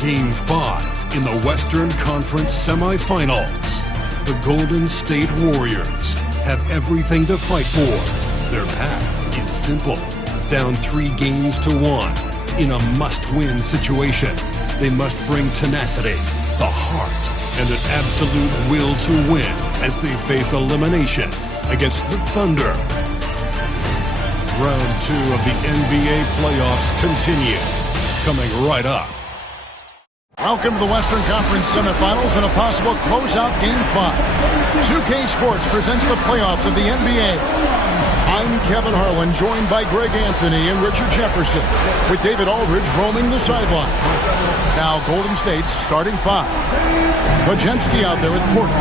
Game 5 in the Western Conference semifinals. The Golden State Warriors have everything to fight for. Their path is simple. Down 3 games to 1 in a must-win situation. They must bring tenacity, the heart, and an absolute will to win as they face elimination against the Thunder. Round 2 of the NBA playoffs continue. Coming right up. Welcome to the Western Conference semifinals and a possible closeout Game 5. 2K Sports presents the playoffs of the NBA. I'm Kevin Harlan, joined by Greg Anthony and Richard Jefferson, with David Aldridge roaming the sideline. Now Golden State's starting 5. Podziemski out there with Porter.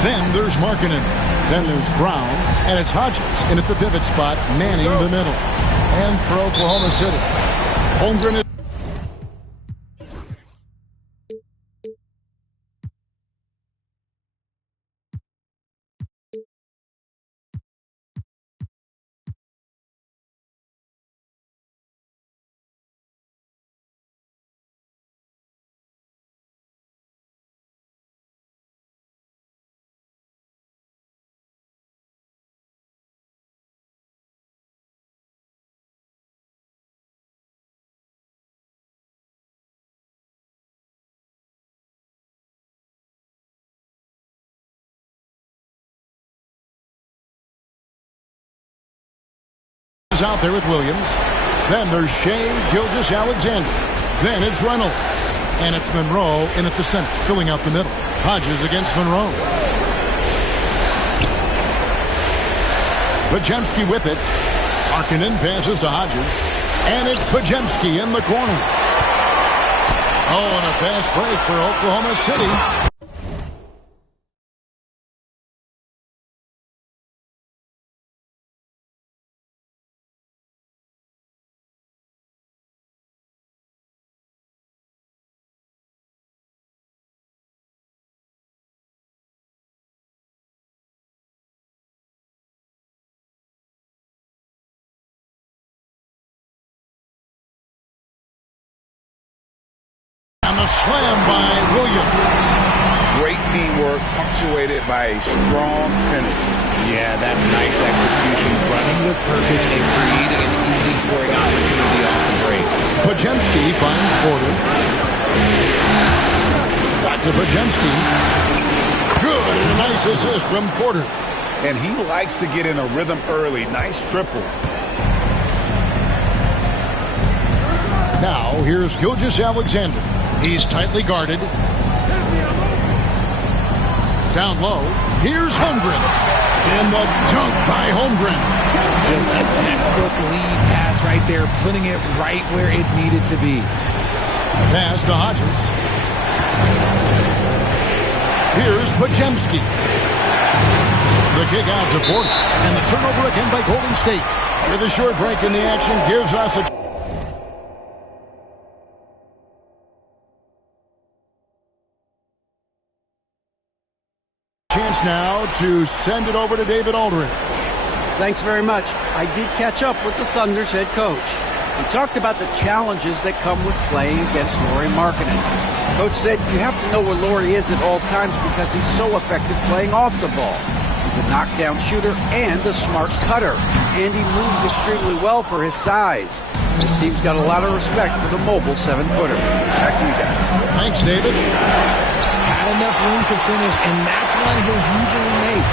Then there's Markkanen. Then there's Brown. And it's Hodges in at the pivot spot, manning the middle. And for Oklahoma City, Holmgren is out there with Williams. Then there's Shea Gilgeous-Alexander. Then it's Reynolds. And it's Monroe in at the center, filling out the middle. Hodges against Monroe. Podziemski with it. Markkanen passes to Hodges. And it's Podziemski in the corner. Oh, and a fast break for Oklahoma City. And the slam by Williams. Great teamwork, punctuated by a strong finish. Yeah, that's nice execution, running with purpose and creating an easy scoring opportunity off the break. Podziemski finds Porter. Back to Podziemski. Good, and a nice assist from Porter. And he likes to get in a rhythm early. Nice triple. Now, here's Gilgeous-Alexander. He's tightly guarded. Down low. Here's Holmgren. And the dunk by Holmgren. Just a textbook lead pass right there, putting it right where it needed to be. Pass to Hodges. Here's Podziemski. The kick out to Porter. And the turnover again by Golden State. With a short break in the action gives us a chance now to send it over to David Aldridge. Thanks very much. I did catch up with the Thunder's head coach. He talked about the challenges that come with playing against Lauri Markkanen. Coach said you have to know where Lauri is at all times because he's so effective playing off the ball. He's a knockdown shooter and a smart cutter. And he moves extremely well for his size. This team's got a lot of respect for the mobile 7-footer. Back to you guys. Thanks, David. Had enough room to finish, and that's one he'll usually make.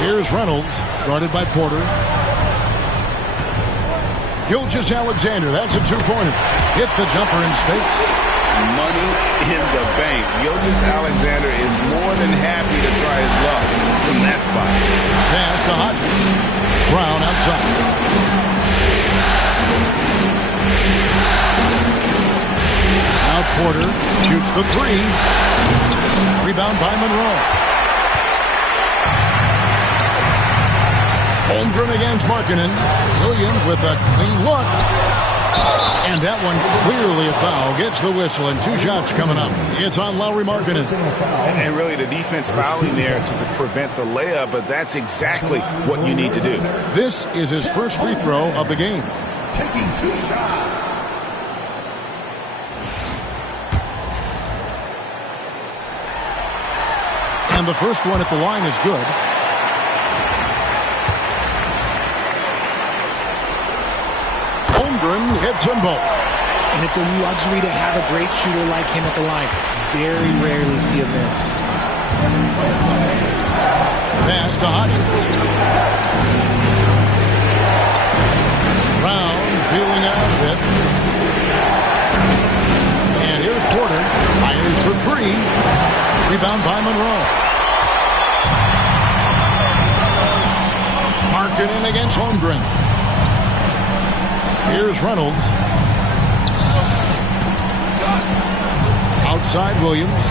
Here's Reynolds, guarded by Porter. Gilgeous-Alexander, that's a 2-pointer. Hits the jumper in space. Money in the bank. Gilgeous-Alexander is more than happy to try his luck from that spot. Pass to Hodges. Brown outside. Now Porter shoots the 3. Rebound by Monroe. Holmgren against Markkanen. Williams with a clean look. And that one clearly a foul. Gets the whistle, and 2 shots coming up. It's on Lauri Markkanen. And really the defense fouling there to prevent the layup, but that's exactly what you need to do. This is his first free throw of the game. taking 2 shots. And the first one at the line is good. Holmgren hits them both. And it's a luxury to have a great shooter like him at the line. Very rarely see a miss. Pass to Hodges. Brown feeling out a bit. And here's Porter. Fires for 3. Rebound by Monroe. Marking against Holmgren. Here's Reynolds. Outside Williams.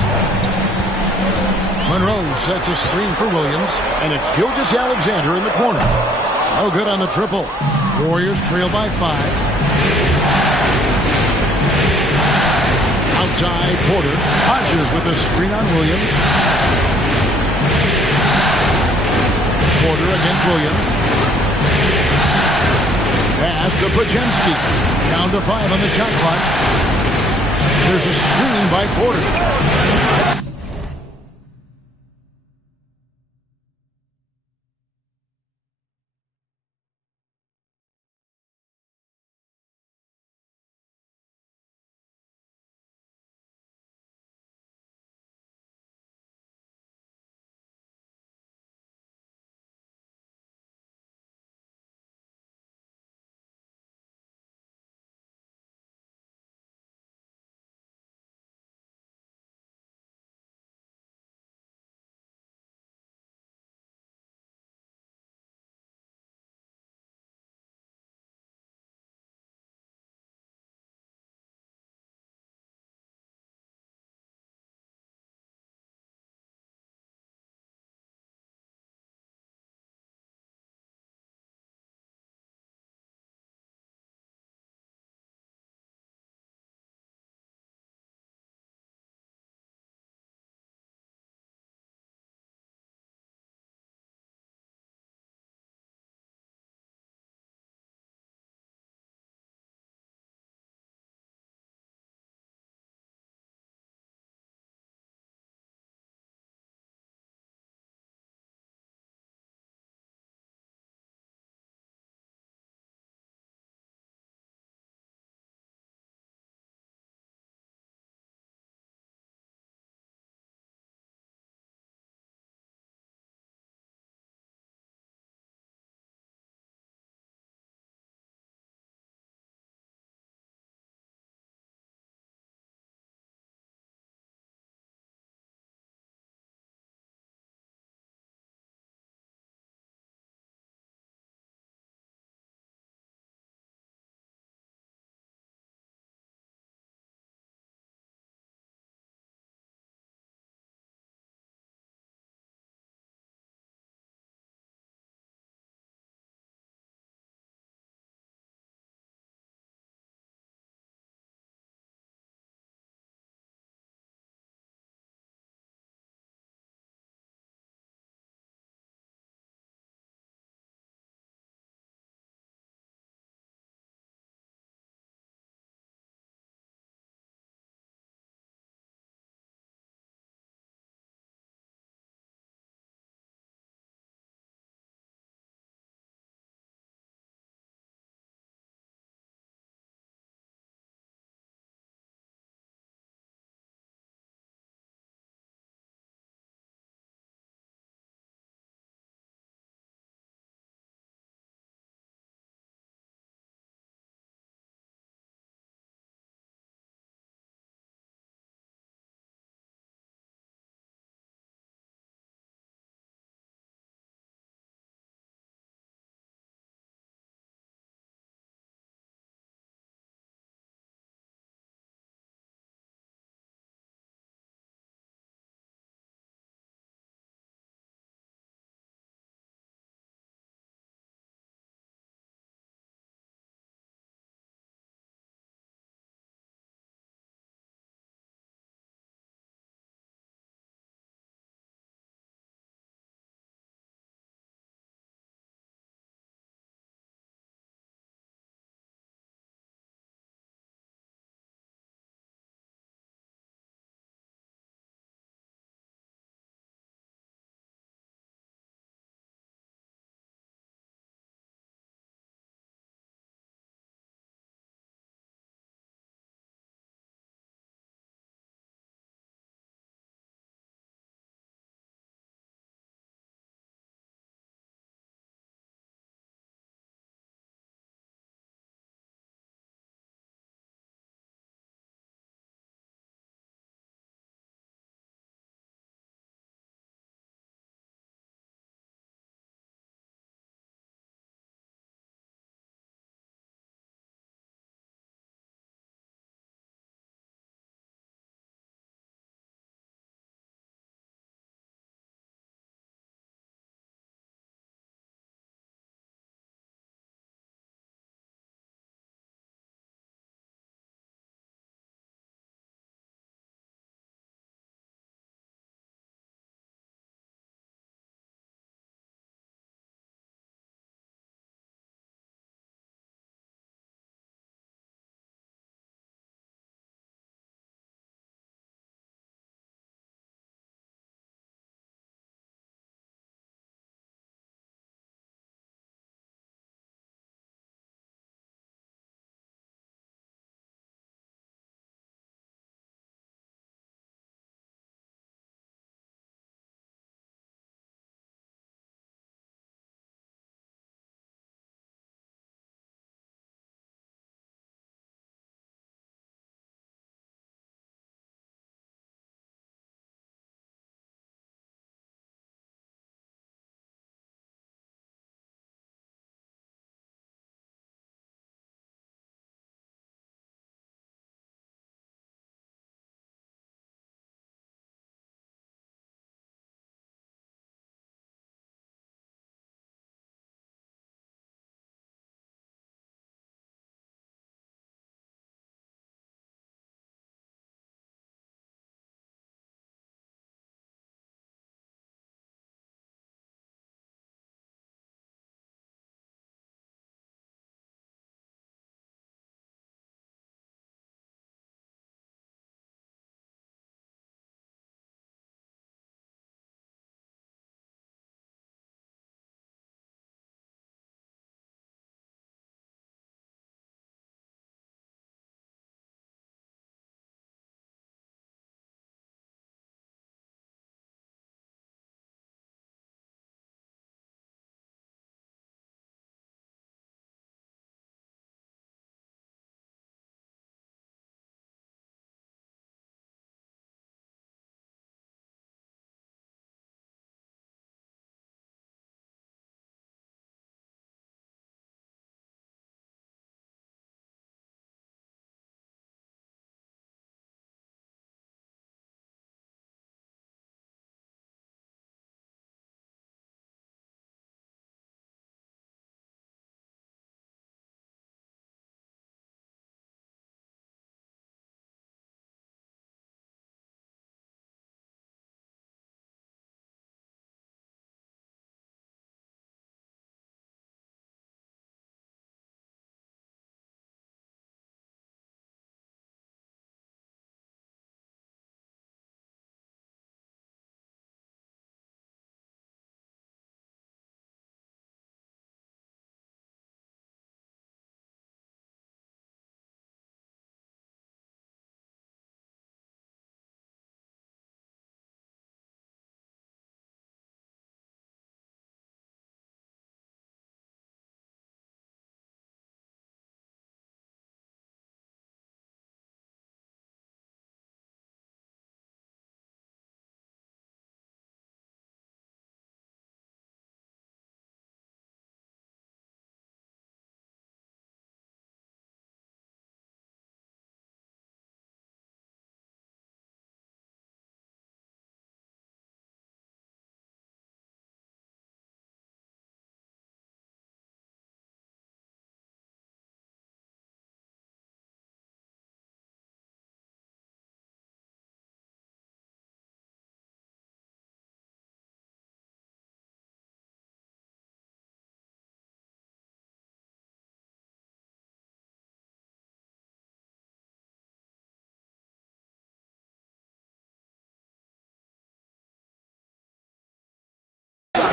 Monroe sets a screen for Williams, and it's Gilgeous-Alexander in the corner. Oh, good on the triple. Warriors trail by 5. Outside Porter. Hodges with a screen on Williams. Porter against Williams. Pass to Pajemski. Down to 5 on the shot clock. There's a screen by Porter.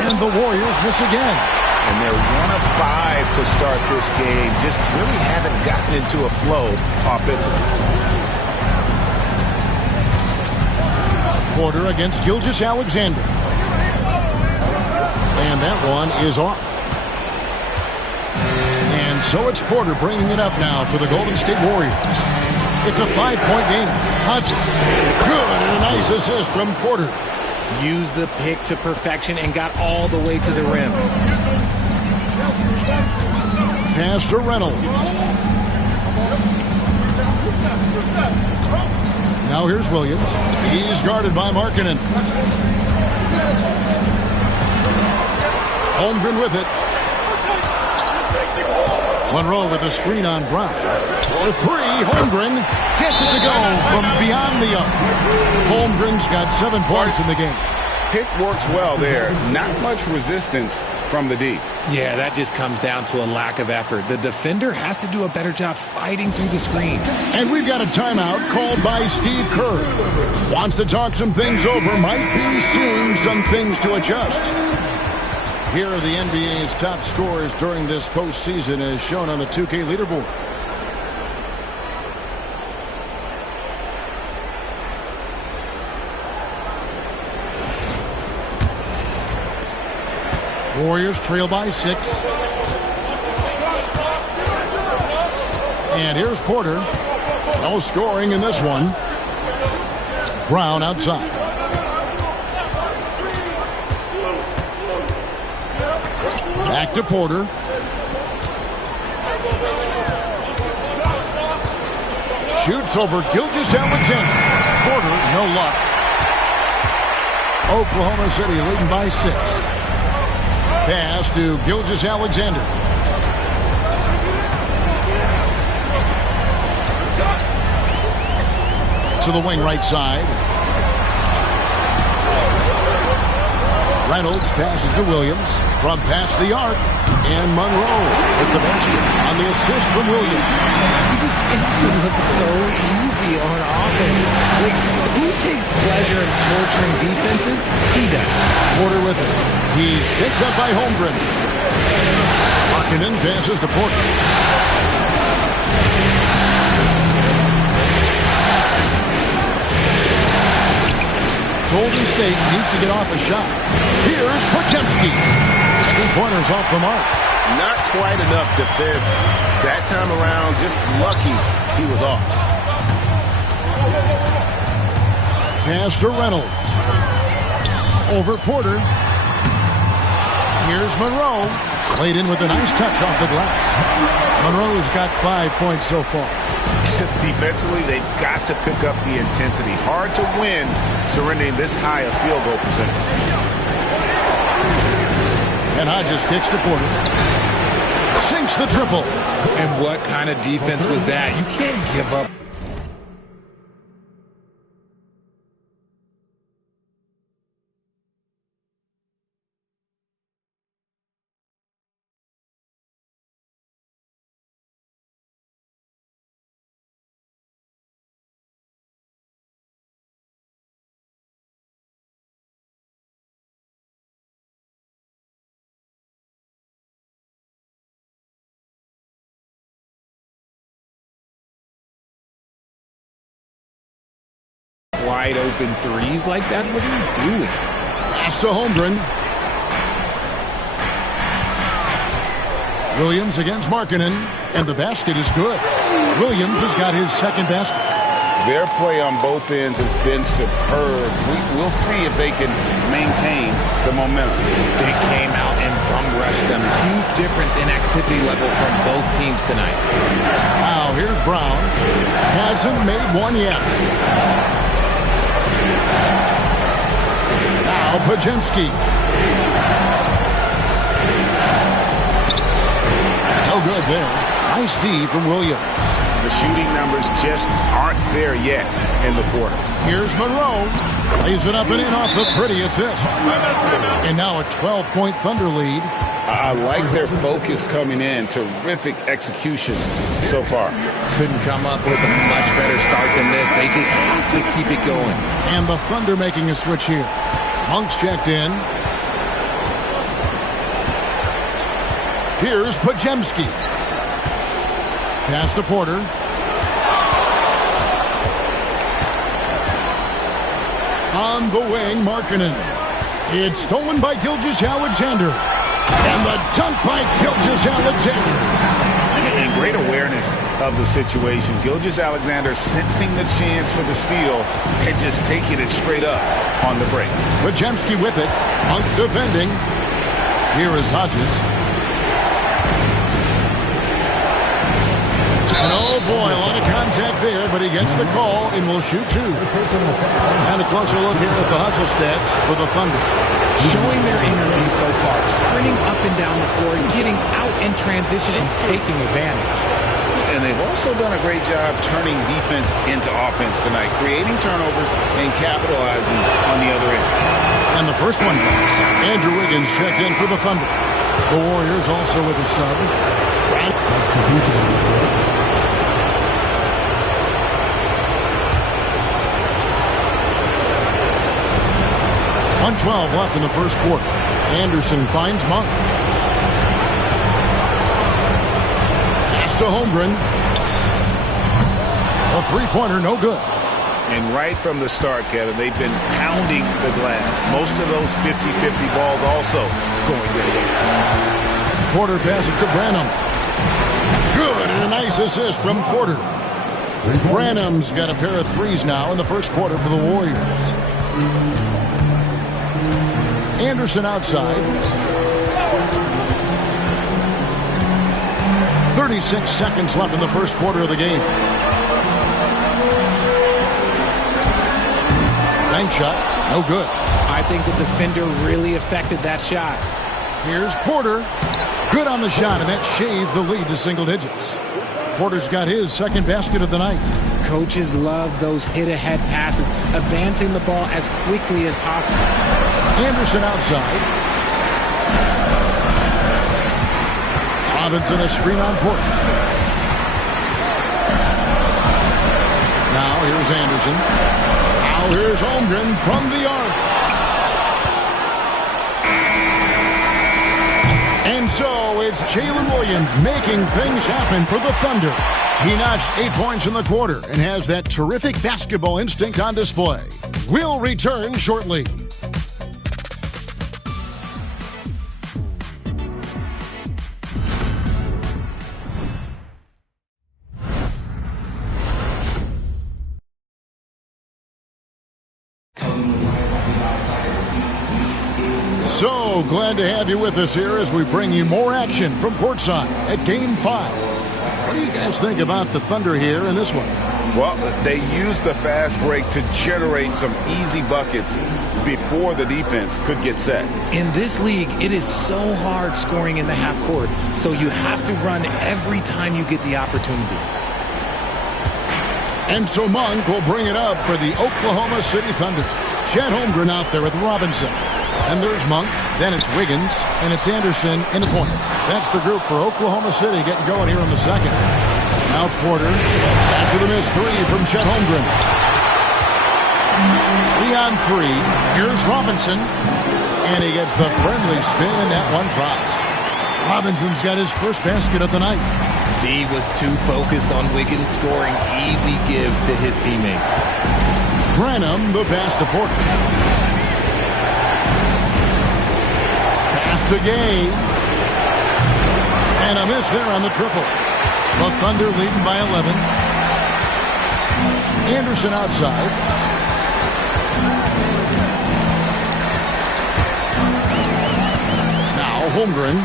And the Warriors miss again. And they're 1 of 5 to start this game. Just really haven't gotten into a flow offensively. Porter against Gilgeous-Alexander. And that one is off. And so it's Porter bringing it up now for the Golden State Warriors. It's a 5-point game. Hudson, good, and a nice assist from Porter. Used the pick to perfection and got all the way to the rim. Pass to Reynolds. Now here's Williams. He's guarded by Markkanen. Holmgren with it. Monroe with a screen on Brown. For 3, Holmgren gets it to go from beyond the arc. Holmgren's got 7 points in the game. Pick works well there. Not much resistance from the D. Yeah, that just comes down to a lack of effort. The defender has to do a better job fighting through the screen. And we've got a timeout called by Steve Kerr. Wants to talk some things over. Might be seeing some things to adjust. Here are the NBA's top scorers during this postseason as shown on the 2K leaderboard. Warriors trail by 6. And here's Porter. No scoring in this one. Brown outside. Back to Porter. Shoots over Gilgeous-Alexander. Porter, no luck. Oklahoma City leading by 6. Pass to Gilgeous-Alexander. To the wing right side. Reynolds passes to Williams from past the arc. And Monroe with the basket on the assist from Williams. He just makes it look so easy on offense. Like, who takes pleasure in torturing defenses? He does. Porter with it. He's picked up by Holmgren. Markkanen passes to Porter. Golden State needs to get off a shot. Here's Podziemski. 3-pointers off the mark. Not quite enough defense. That time around, just lucky he was off. Pass to Reynolds. Over Porter. Here's Monroe. Played in with a nice touch off the glass. Monroe's got 5 points so far. Defensively, they've got to pick up the intensity. Hard to win surrendering this high a field goal percentage. And Hodges kicks to Porter. Sinks the triple. And what kind of defense was that? You can't give up. Wide open threes like that? What are you doing? Pass to Holmgren. Williams against Markkanen, and the basket is good. Williams has got his second basket. Their play on both ends has been superb. We'll see if they can maintain the momentum. They came out and bum rushed them. Huge difference in activity level from both teams tonight. Now here's Brown. Hasn't made one yet. Now Podziemski. No good there. Nice D from Williams. The shooting numbers just aren't there yet in the quarter. Here's Monroe. Lays it up and in off the pretty assist. And now a 12-point Thunder lead. I like their focus coming in. Terrific execution so far. Couldn't come up with a much better start than this. They just have to keep it going. And the Thunder making a switch here. Monk's checked in. Here's Pajemski. Pass to Porter. On the wing, Markkanen. It's stolen by Gilgeous-Alexander. And the dunk by Gilgeous-Alexander. And great awareness of the situation. Gilgeous-Alexander sensing the chance for the steal and just taking it straight up on the break. Pajemski with it. Monk defending. Here is Hodges. And oh boy, a lot of contact there, but he gets the call and will shoot two. And a closer look here at the hustle stats for the Thunder. Showing their energy so far, sprinting up and down the floor, getting out in transition and taking advantage. And they've also done a great job turning defense into offense tonight, creating turnovers and capitalizing on the other end. And the first one goes. Andrew Wiggins checked in for the Thunder. The Warriors also with a sub. 1:12 left in the first quarter. Anderson finds Monk. Pass to Holmgren. A three-pointer, no good. And right from the start, Kevin, they've been pounding the glass. Most of those 50-50 balls also going their way. Porter passes to Branham. Good, and a nice assist from Porter. Branham's got a pair of threes now in the first quarter for the Warriors. Anderson outside. 36 seconds left in the first quarter of the game. Bank shot, no good. I think the defender really affected that shot. Here's Porter. Good on the shot, and that shaves the lead to single digits. Porter's got his second basket of the night. Coaches love those hit-ahead passes, advancing the ball as quickly as possible. Anderson outside. Robinson a screen on Porter. Now here's Anderson. Now here's Holmgren from the arc. And so it's Jalen Williams making things happen for the Thunder. He notched 8 points in the quarter and has that terrific basketball instinct on display. We'll return shortly. So glad to have you with us here as we bring you more action from courtside at Game 5. What do you guys think about the Thunder here in this one? Well, they used the fast break to generate some easy buckets before the defense could get set. In this league, it is so hard scoring in the half court, so you have to run every time you get the opportunity. And so Monk will bring it up for the Oklahoma City Thunder. Chet Holmgren out there with Robinson. And there's Monk, then it's Wiggins, and it's Anderson in the point. That's the group for Oklahoma City getting going here in the second. Now Porter, after the missed three from Chet Holmgren. 3 on 3, here's Robinson, and he gets the friendly spin, and that one drops. Robinson's got his first basket of the night. D was too focused on Wiggins scoring easy give to his teammate. Branham, the pass to Porter. The game. And a miss there on the triple. The Thunder leading by 11. Anderson outside. Now Holmgren.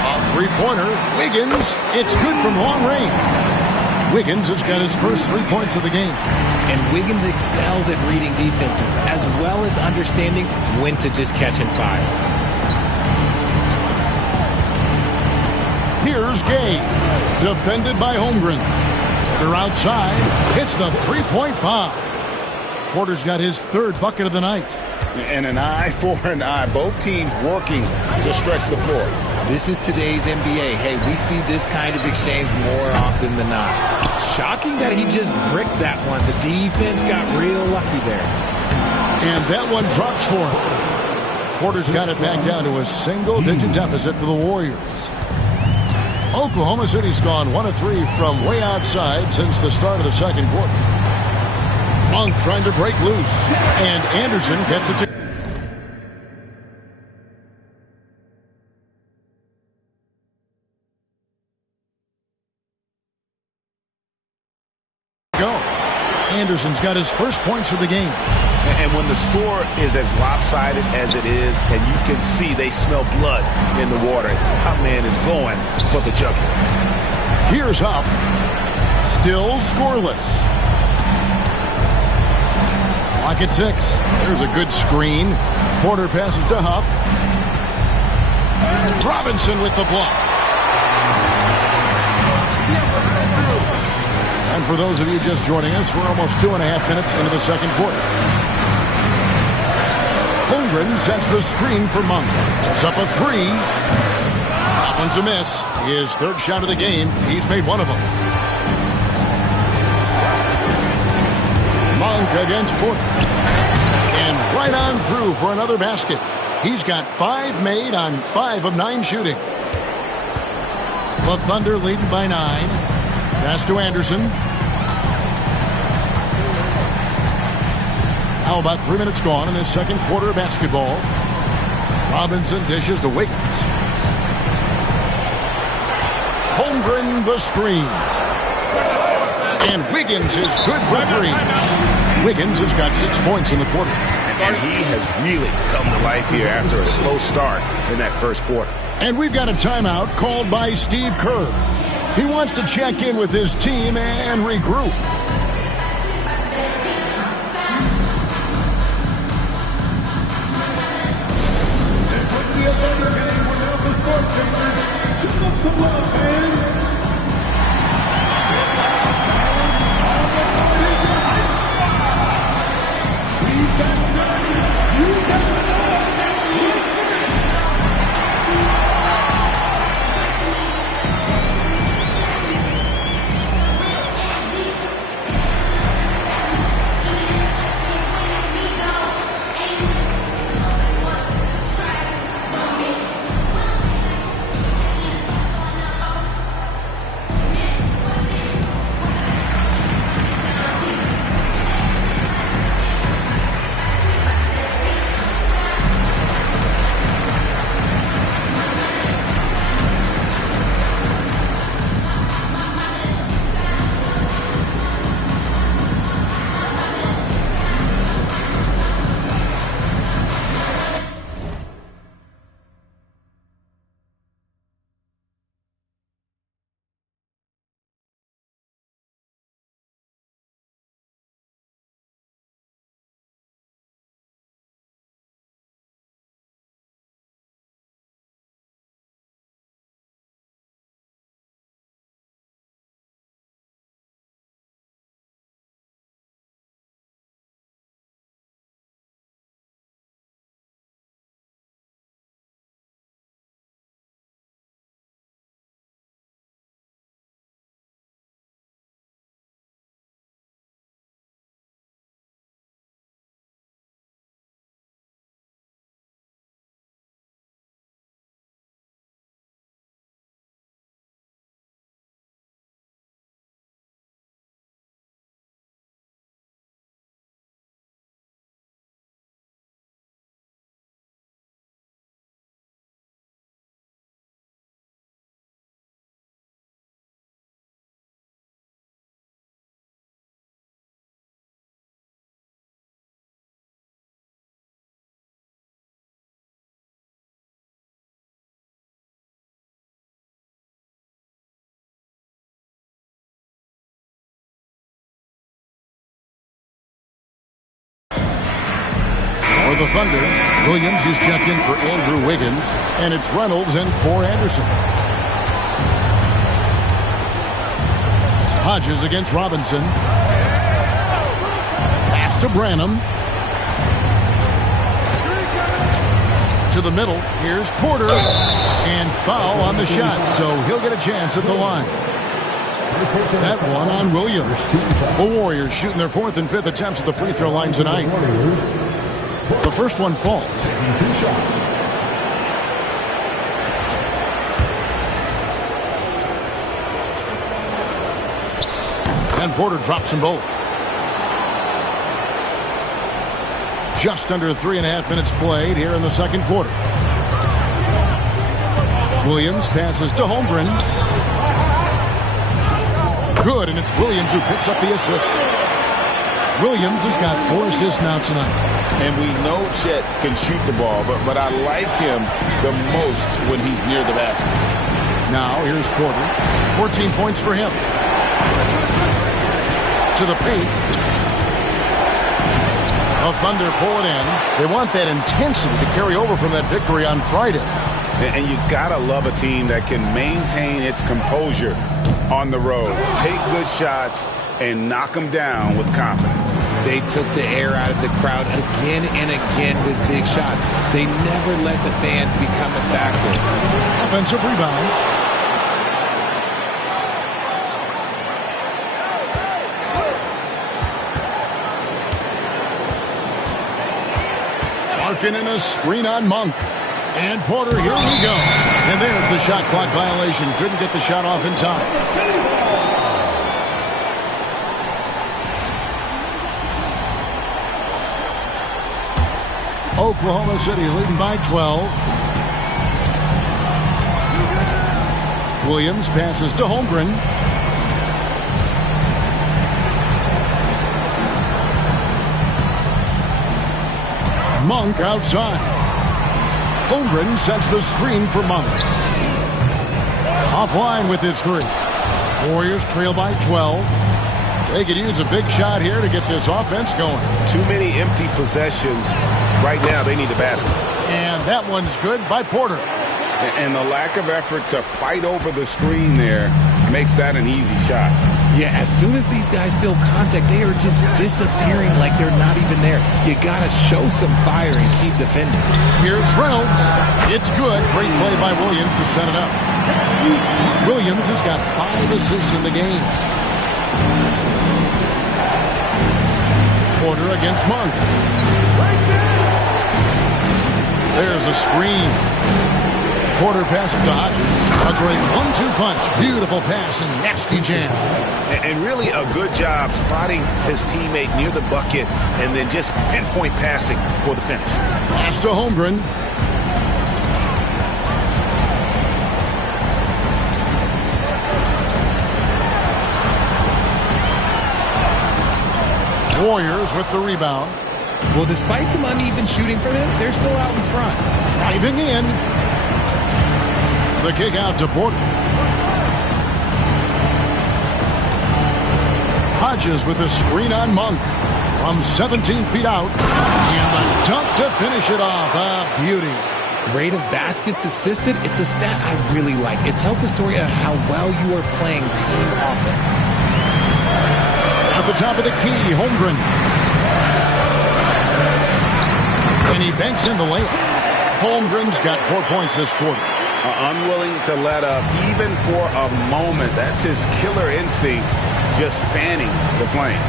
A three-pointer. Wiggins. It's good from long range. Wiggins has got his first 3 points of the game. And Wiggins excels at reading defenses, as well as understanding when to just catch and fire. Here's Gay, defended by Holmgren. Porter outside, hits the three-point bomb. Porter's got his third bucket of the night. And an eye for an eye. Both teams working to stretch the floor. This is today's NBA. Hey, we see this kind of exchange more often than not. Shocking that he just bricked that one. The defense got real lucky there. And that one drops for him. Porter's got it back down to a single-digit deficit for the Warriors. Oklahoma City's gone 1 of 3 from way outside since the start of the second quarter. Monk trying to break loose, and Anderson gets it to go. Anderson's got his first points of the game. And when the score is as lopsided as it is, and you can see they smell blood in the water, our man is going for the jugular. Here's Huff. Still scoreless. Clock at 6. There's a good screen. Porter passes to Huff. Robinson with the block. And for those of you just joining us, we're almost 2.5 minutes into the second quarter. Holmgren sets the screen for Monk. It's up a 3. That one's a miss. His third shot of the game. He's made one of them. Monk against Porter. And right on through for another basket. He's got 5 made on 5 of 9 shooting. The Thunder leading by 9. Pass to Anderson. Now about 3 minutes gone in the second quarter of basketball. Robinson dishes to Wiggins. Holmgren the screen. And Wiggins is good for 3. Wiggins has got 6 points in the quarter. And he has really come to life here after a slow start in that first quarter. And we've got a timeout called by Steve Kerr. He wants to check in with his team and regroup. For the Thunder, Williams is checked in for Andrew Wiggins, and it's Reynolds in for Anderson. Hodges against Robinson. Pass to Branham. To the middle. Here's Porter. And foul on the shot, so he'll get a chance at the line. That one on Williams. The Warriors shooting their 4th and 5th attempts at the free throw line tonight. The first one falls. Two shots. And Porter drops them both. Just under 3.5 minutes played here in the second quarter. Williams passes to Holmgren. Good, and it's Williams who picks up the assist. Williams has got 4 assists now tonight. And we know Chet can shoot the ball, but I like him the most when he's near the basket. Now here's Porter. 14 points for him. To the paint. The Thunder pull it in. They want that intensity to carry over from that victory on Friday. And you gotta love a team that can maintain its composure on the road. Take good shots and knock them down with confidence. They took the air out of the crowd again and again with big shots. They never let the fans become a factor. Offensive rebound. Larkin in a screen on Monk. And Porter, here we go. And there's the shot clock violation. Couldn't get the shot off in time. Oklahoma City leading by 12. Williams passes to Holmgren. Monk outside. Holmgren sets the screen for Monk. Offline with his 3. Warriors trail by 12. They could use a big shot here to get this offense going. Too many empty possessions. Right now, they need a basket. And that one's good by Porter. And the lack of effort to fight over the screen there makes that an easy shot. Yeah, as soon as these guys feel contact, they are just disappearing like they're not even there. You got to show some fire and keep defending. Here's Reynolds. It's good. Great play by Williams to set it up. Williams has got 5 assists in the game. Porter against Monk. There's a screen. Porter passes to Hodges. A great 1-2 punch. Beautiful pass and nasty jam. And really a good job spotting his teammate near the bucket and then just pinpoint passing for the finish. Pass to Holmgren. Warriors with the rebound. Well, despite some uneven shooting from him, they're still out in front. Driving in. The kick out to Porter. Hodges with a screen on Monk. From 17 feet out. And the dunk to finish it off. A beauty. Rate of baskets assisted, it's a stat I really like. It tells the story of how well you are playing team offense. At the top of the key, Holmgren. And he banks in the layup. Holmgren's got 4 points this quarter. Unwilling to let up even for a moment. That's his killer instinct, just fanning the flames.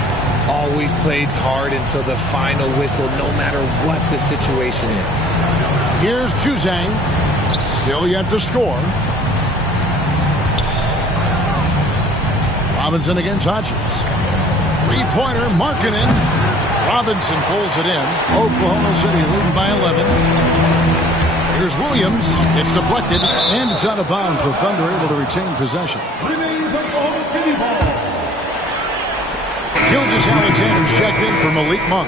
Always plays hard until the final whistle, no matter what the situation is. Here's Juzang. Still yet to score. Robinson against Hodges. 3-pointer, Markkanen. Robinson pulls it in. Oklahoma City leading by 11. Here's Williams. It's deflected, and it's out of bounds. The Thunder able to retain possession. Remains Oklahoma City ball. Gilgeous-Alexander's checked in for Malik Monk.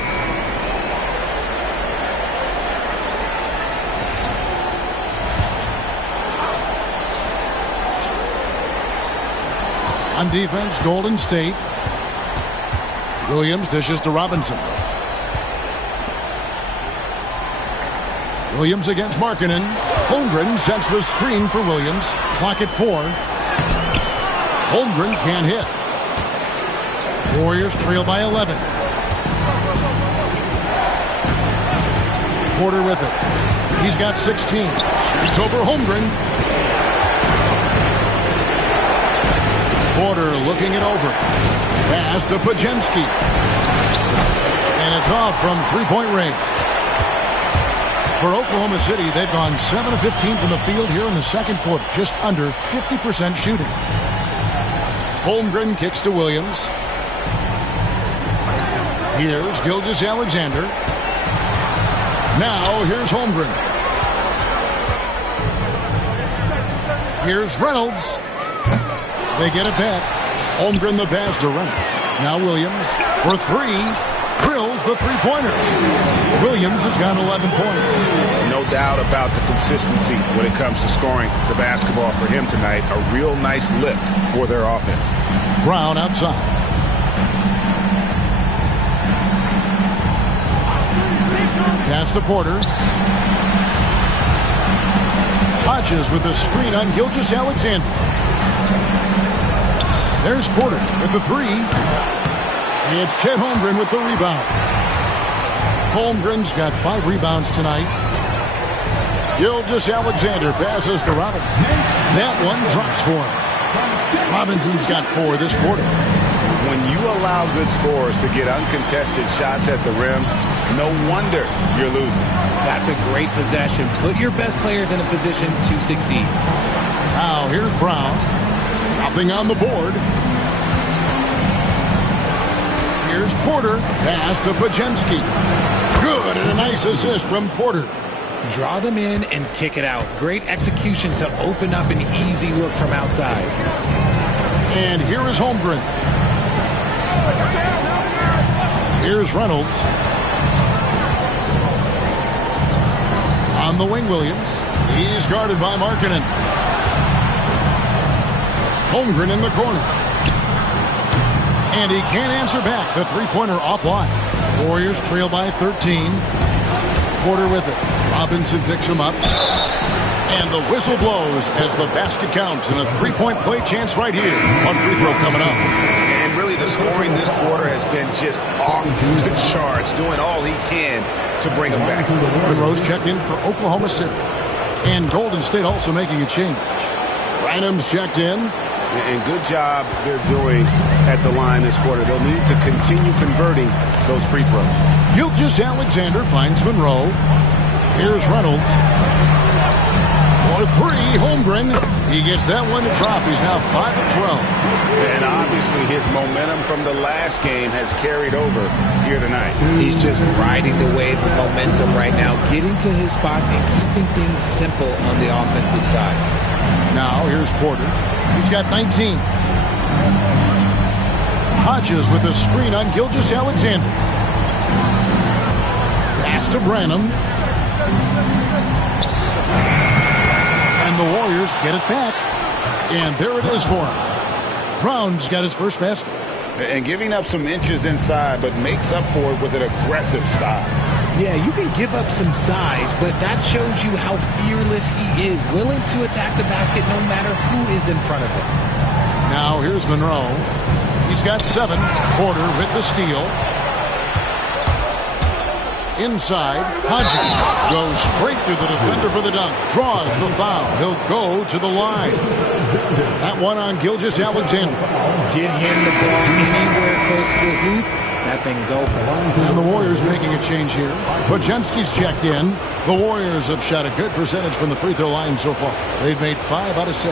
On defense, Golden State. Williams dishes to Robinson. Williams against Markkanen. Holmgren sets the screen for Williams. Clock at 4. Holmgren can't hit. Warriors trail by 11. Porter with it. He's got 16. Shoots over Holmgren. Porter looking it over. Pass to Pajemski. And it's off from 3-point range. For Oklahoma City, they've gone 7 of 15 from the field here in the second quarter. Just under 50% shooting. Holmgren kicks to Williams. Here's Gilgeous-Alexander. Now here's Holmgren. Here's Reynolds. They get it back. Holmgren the pass to Reynolds. Now Williams for three. Drills the three-pointer. Williams has got 11 points. No doubt about the consistency when it comes to scoring the basketball for him tonight. A real nice lift for their offense. Brown outside. Pass to Porter. Hodges with a screen on Gilgeous-Alexander. There's Porter with the three. It's Chet Holmgren with the rebound. Holmgren's got 5 rebounds tonight. Gilgeous-Alexander passes to Robinson. That one drops for him. Robinson's got 4 this quarter. When you allow good scorers to get uncontested shots at the rim, no wonder you're losing. That's a great possession. Put your best players in a position to succeed. Now here's Brown. Nothing on the board. Here's Porter. Pass to Pajemski. Good, and a nice assist from Porter. Draw them in and kick it out. Great execution to open up an easy look from outside. And here is Holmgren. Here's Reynolds. On the wing, Williams. He's guarded by Markkanen. Holmgren in the corner. And he can't answer back. The three-pointer offline. Warriors trail by 13. Porter with it. Robinson picks him up. And the whistle blows as the basket counts. And a three-point play chance right here. One free throw coming up. And really the scoring this quarter has been just off the charts. Doing all he can to bring them back. Monroe's checked in for Oklahoma City. And Golden State also making a change. Rynham's checked in. And good job they're doing at the line this quarter. They'll need to continue converting those free throws. Gilgeous-Alexander finds Monroe. Here's Reynolds. For three, Holmgren. He gets that one to drop. He's now 5 of 12. And obviously his momentum from the last game has carried over here tonight. He's just riding the wave of momentum right now, getting to his spots and keeping things simple on the offensive side. Now here's Porter. He's got 19. Hodges with a screen on Gilgeous-Alexander. Pass to Branham. And the Warriors get it back. And there it is for him. Brown's got his first basket. And giving up some inches inside, but makes up for it with an aggressive style. Yeah, you can give up some size, but that shows you how fearless he is, willing to attack the basket no matter who is in front of him. Now here's Monroe. He's got 7. Porter with the steal. Inside, Hodges goes straight through the defender for the dunk. Draws the foul. He'll go to the line. That one on Gilgeous-Alexander. Get him the ball anywhere close to the hoop. That thing is open. And the Warriors making a change here. Pajemski's checked in. The Warriors have shot a good percentage from the free throw line so far. They've made 5 out of 6.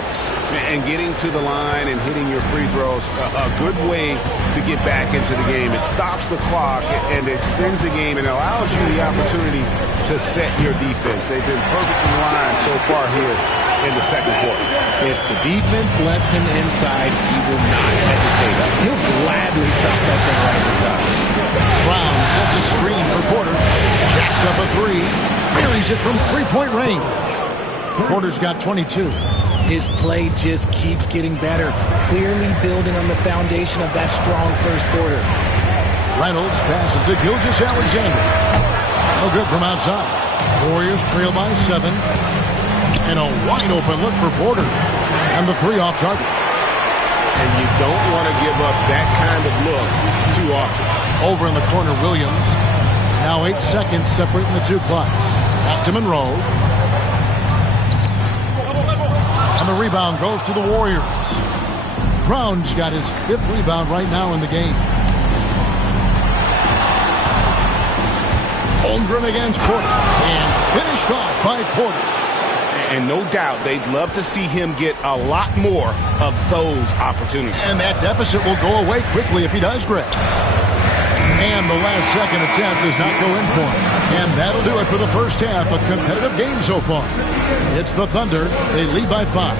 And getting to the line and hitting your free throws, a good way to get back into the game. It stops the clock and extends the game and allows you the opportunity to set your defense. They've been perfectly lined so far here in the second quarter. If the defense lets him inside, he will not hesitate. He'll gladly chop that thing right at the top. Brown sets a screen for Porter. Jacks up a 3. Buries it from three-point range. Porter's got 22. His play just keeps getting better, clearly building on the foundation of that strong first quarter. Reynolds passes to Gilgeous-Alexander. No good from outside. Warriors trail by 7. And a wide-open look for Porter. And the 3 off target. And you don't want to give up that kind of look too often. Over in the corner, Williams. Now 8 seconds separating the 2 clocks. Back to Monroe. And the rebound goes to the Warriors. Brown's got his 5th rebound right now in the game. Holmgren against Porter. And finished off by Porter. And no doubt they'd love to see him get a lot more of those opportunities. And that deficit will go away quickly if he does, Greg. And the last second attempt does not go in for him. And that'll do it for the first half. A competitive game so far. It's the Thunder. They lead by 5.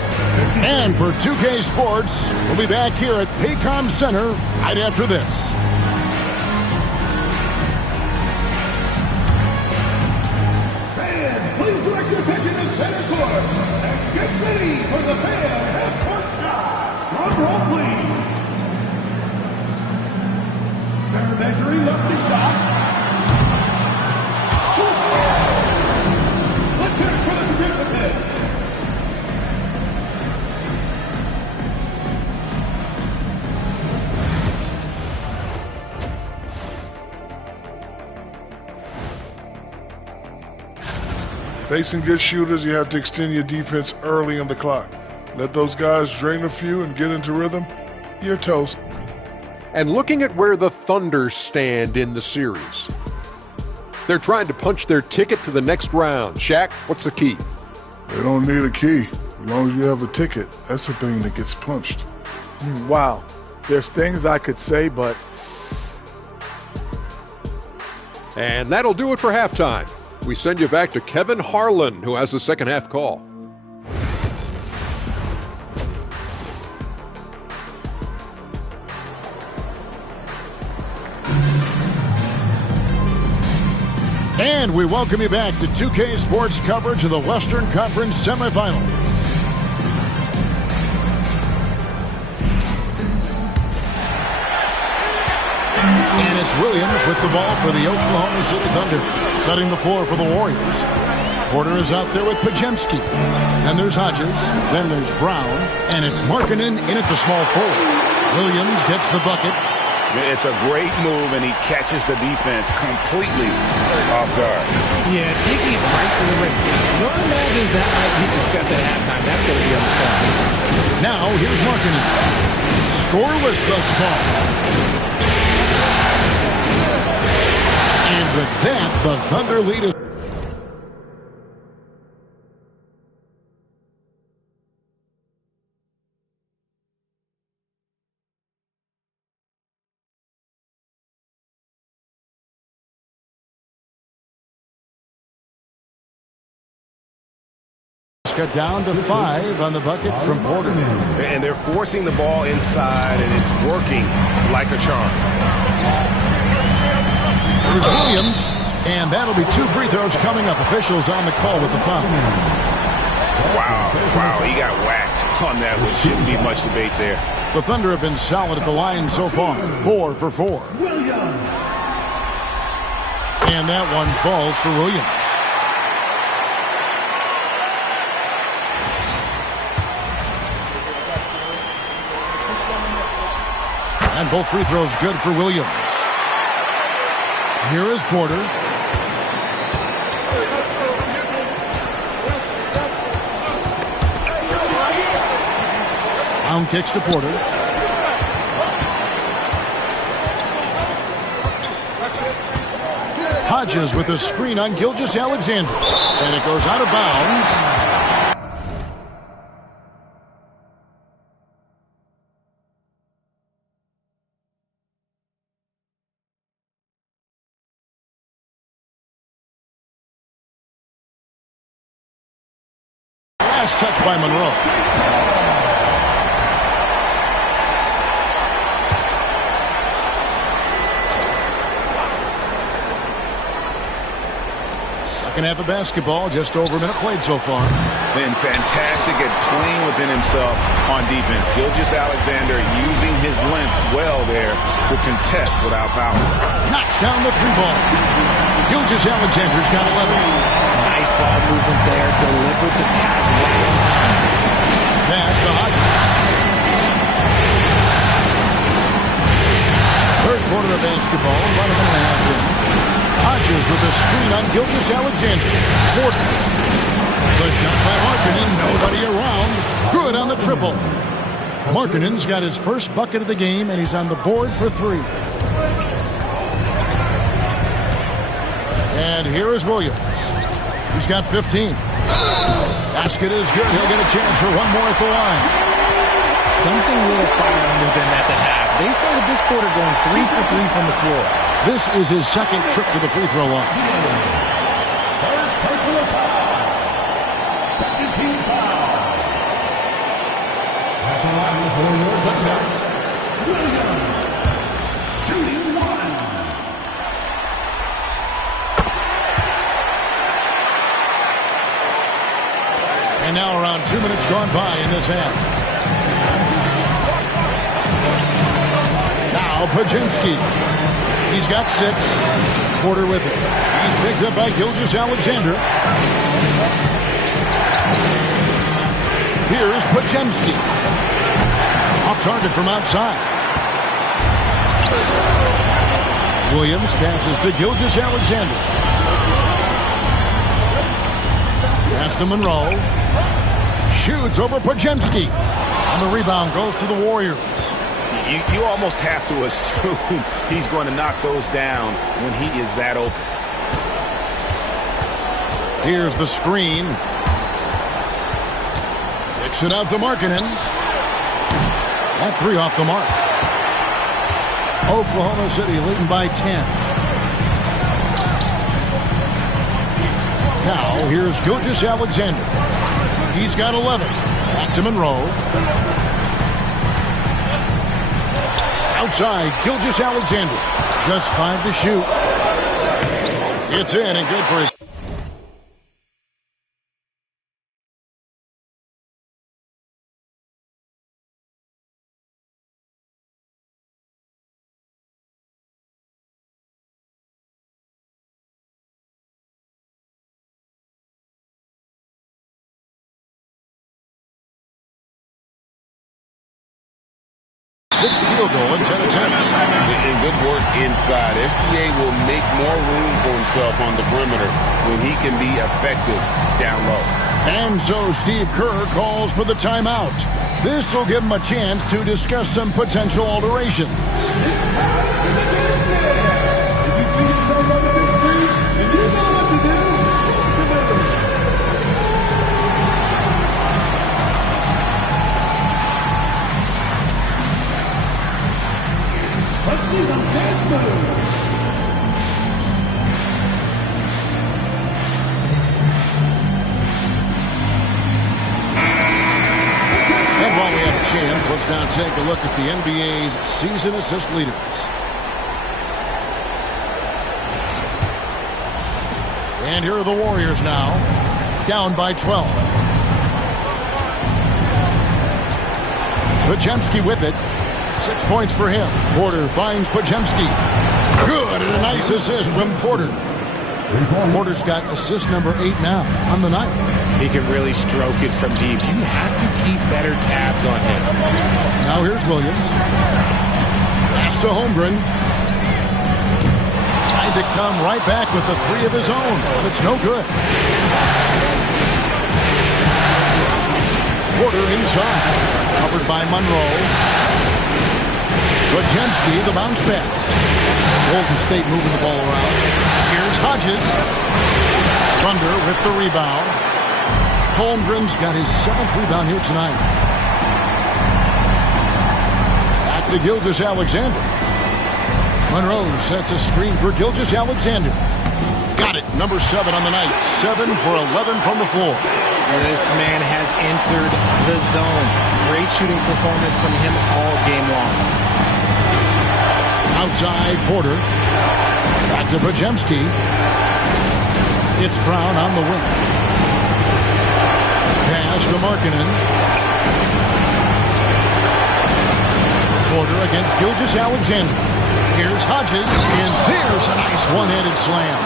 And for 2K Sports, we'll be back here at Paycom Center right after this. Fans, please direct your attention to center court and get ready for the fan half-court shot. Drum roll, please. They're measuring up the shot. Let's hear it for the participant. Facing good shooters, you have to extend your defense early in the clock. Let those guys drain a few and get into rhythm. You're toast. And looking at where the Thunder stand in the series, they're trying to punch their ticket to the next round. Shaq, what's the key? They don't need a key. As long as you have a ticket, that's the thing that gets punched. Wow. There's things I could say, but... And that'll do it for halftime. We send you back to Kevin Harlan, who has the second half call. And we welcome you back to 2K Sports coverage of the Western Conference semifinals. And it's Williams with the ball for the Oklahoma City Thunder. Setting the floor for the Warriors. Porter is out there with Pajemski. Then there's Hodges. Then there's Brown. And it's Markkanen in at the small forward. Williams gets the bucket. It's a great move, and he catches the defense completely off guard. Yeah, taking it right to the rim. One imagines that might be discussed at halftime. That's going to be on the floor. Now here's Markkanen. Scoreless thus far. And with that, the Thunder lead is... Cut down to 5 on the bucket from Porter. And they're forcing the ball inside, and it's working like a charm. Here's Williams, and that'll be 2 free throws coming up. Officials on the call with the foul. Wow, he got whacked on that, which shouldn't be much debate there. The Thunder have been solid at the line so far, 4 for 4. And that one falls for Williams. And both free throws good for Williams. Here is Porter. Brown kicks to Porter. Hodges with a screen on Gilgeous-Alexander. And it goes out of bounds. Touch by Monroe. Second half of basketball, just over a minute played so far. Been fantastic at playing within himself on defense. Gilgeous-Alexander using his length well there to contest without fouling. Knocks down the 3-ball. Gilgeous-Alexander's got 11. Nice ball movement there. Delivered the pass right on time. Pass to Hodges. Third quarter of basketball, about a minute and a half in. Hodges with a screen on Gilgeous-Alexander. Porter. The shot by Markkanen. Nobody around. Good on the triple. Markkanen's got his first bucket of the game, and he's on the board for 3. And here is Williams. He's got 15. Basket is good. He'll get a chance for one more at the line. Something a little fire under them at the half. They started this quarter going 3 for 3 from the floor. This is his second trip to the free throw line. First personal foul. Second team foul. At the line for your second. Shooting one. And now around 2 minutes gone by in this half. Now Pajinski. He's got 6. Porter with it. He's picked up by Gilgeous-Alexander. Here's Pajinski. Off target from outside. Williams passes to Gilgeous-Alexander. Pass to Monroe. Shoots over Pajinski. And the rebound goes to the Warriors. You almost have to assume he's going to knock those down when he is that open. Here's the screen. Kicks it out to Markkanen. That 3 off the mark. Oklahoma City leading by 10. Now here's Gilgeous-Alexander. He's got 11. Back to Monroe. Outside, Gilgeous-Alexander. Just 5 to shoot. It's in and good for his... Sixth field goal in 10 attempts. And good work inside. SGA will make more room for himself on the perimeter when he can be effective down low. And so Steve Kerr calls for the timeout. This will give him a chance to discuss some potential alterations. If you see yourself on the big screen and you know what to do, talk to them. Let's see them dance move. And while we have a chance, let's now take a look at the NBA's season assist leaders. And here are the Warriors now, down by 12. Pajemski with it. 6 points for him. Porter finds Pajemski. Good, and a nice assist from Porter. Porter's got assist number 8 now on the night. He can really stroke it from deep. You have to keep better tabs on him. Now here's Williams. Pass to Holmgren. Tried to come right back with the 3 of his own, but it's no good. Porter inside. Covered by Monroe. Pajemski, the bounce pass. Golden State moving the ball around. Here's Hodges. Thunder with the rebound. Holmgren's got his 7th rebound here tonight. Back to Gilgeous-Alexander. Monroe sets a screen for Gilgeous-Alexander. Got it. Number 7 on the night. 7 for 11 from the floor. And this man has entered the zone. Great shooting performance from him all game long. Outside, Porter. Back to Pajemski. It's Brown on the wing. Pass to Markkanen. Porter against Gilgeous-Alexander. Here's Hodges, and there's a nice one-handed slam.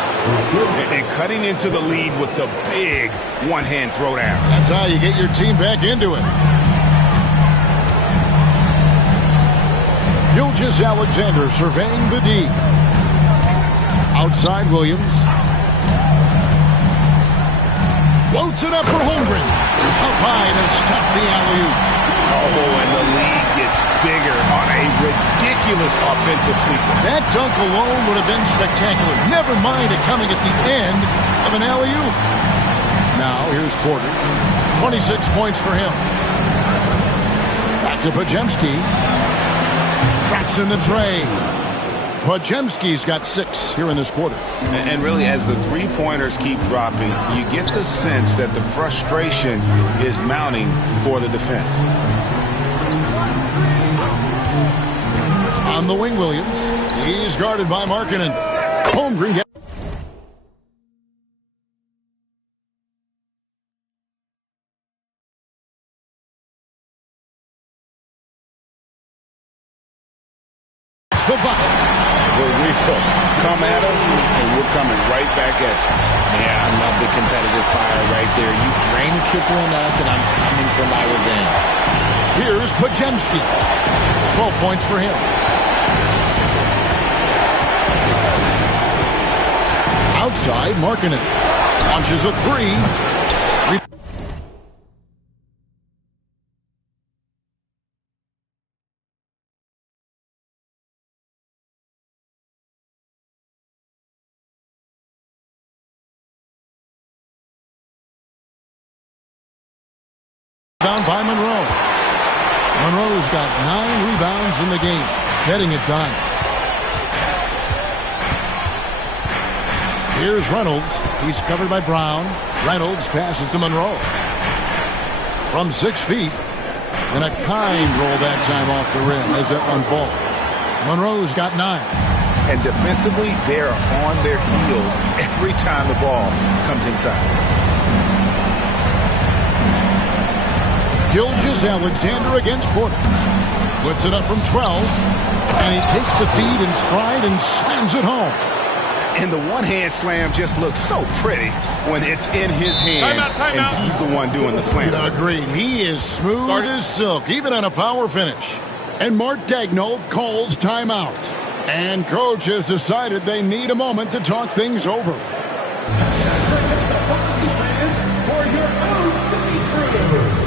And cutting into the lead with the big one-hand throwdown. That's how you get your team back into it. Gilgeous-Alexander surveying the D. Outside Williams. Floats it up for Holmgren. Up high to stuff the alley-oop. Oh, and the lead gets bigger on a ridiculous offensive sequence. That dunk alone would have been spectacular. Never mind it coming at the end of an alley-oop. Now here's Porter. 26 points for him. Back to Podziemski. Traps in the tray. Podziemski's got 6 here in this quarter. And really, as the three-pointers keep dropping, you get the sense that the frustration is mounting for the defense. On the wing, Williams. He's guarded by Markkanen. Holmgren gets... the bucket. Come at us, and we're coming right back at you. Yeah, I love the competitive fire right there. You drain a triple on us, and I'm coming for my revenge. Here's Podziemski. 12 points for him. Outside, Markkanen launches a 3. Down by Monroe. Monroe's got 9 rebounds in the game, getting it done. Here's Reynolds. He's covered by Brown. Reynolds passes to Monroe. From 6 feet. And a kind roll that time off the rim as that one falls. Monroe's got 9. And defensively, they're on their heels every time the ball comes inside. Gilgeous-Alexander against Porter. Puts it up from 12. And he takes the feed in stride and slams it home. And the one-hand slam just looks so pretty when it's in his hand. Time out. And he's the one doing the slam. Agreed. He is smooth as silk, even on a power finish. And Mark Daigneault calls timeout. And coach has decided they need a moment to talk things over. For your OC crew.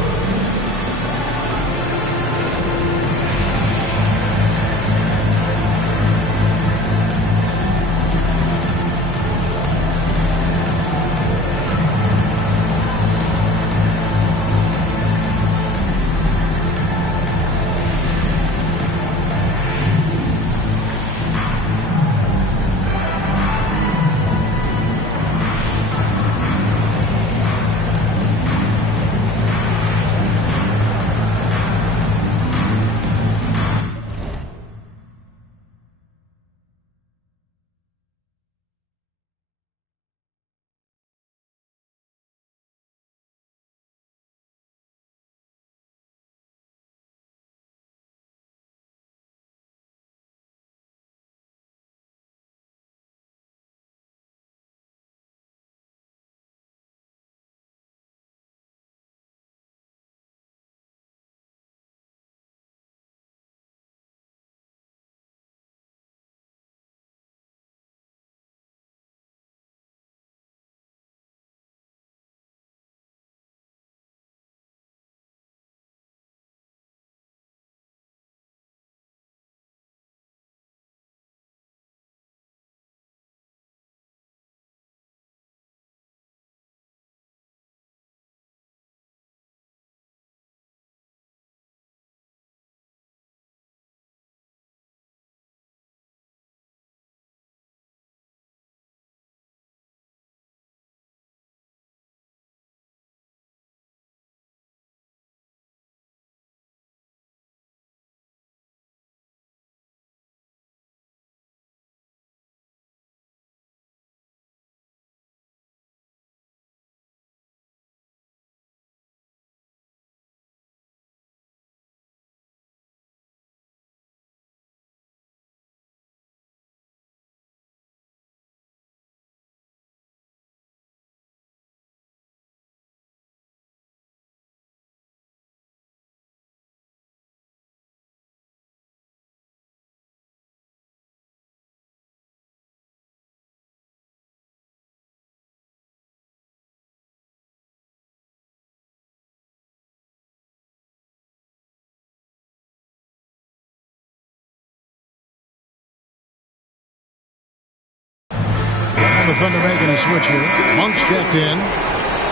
And the Thunder making a switch here. Monk's checked in.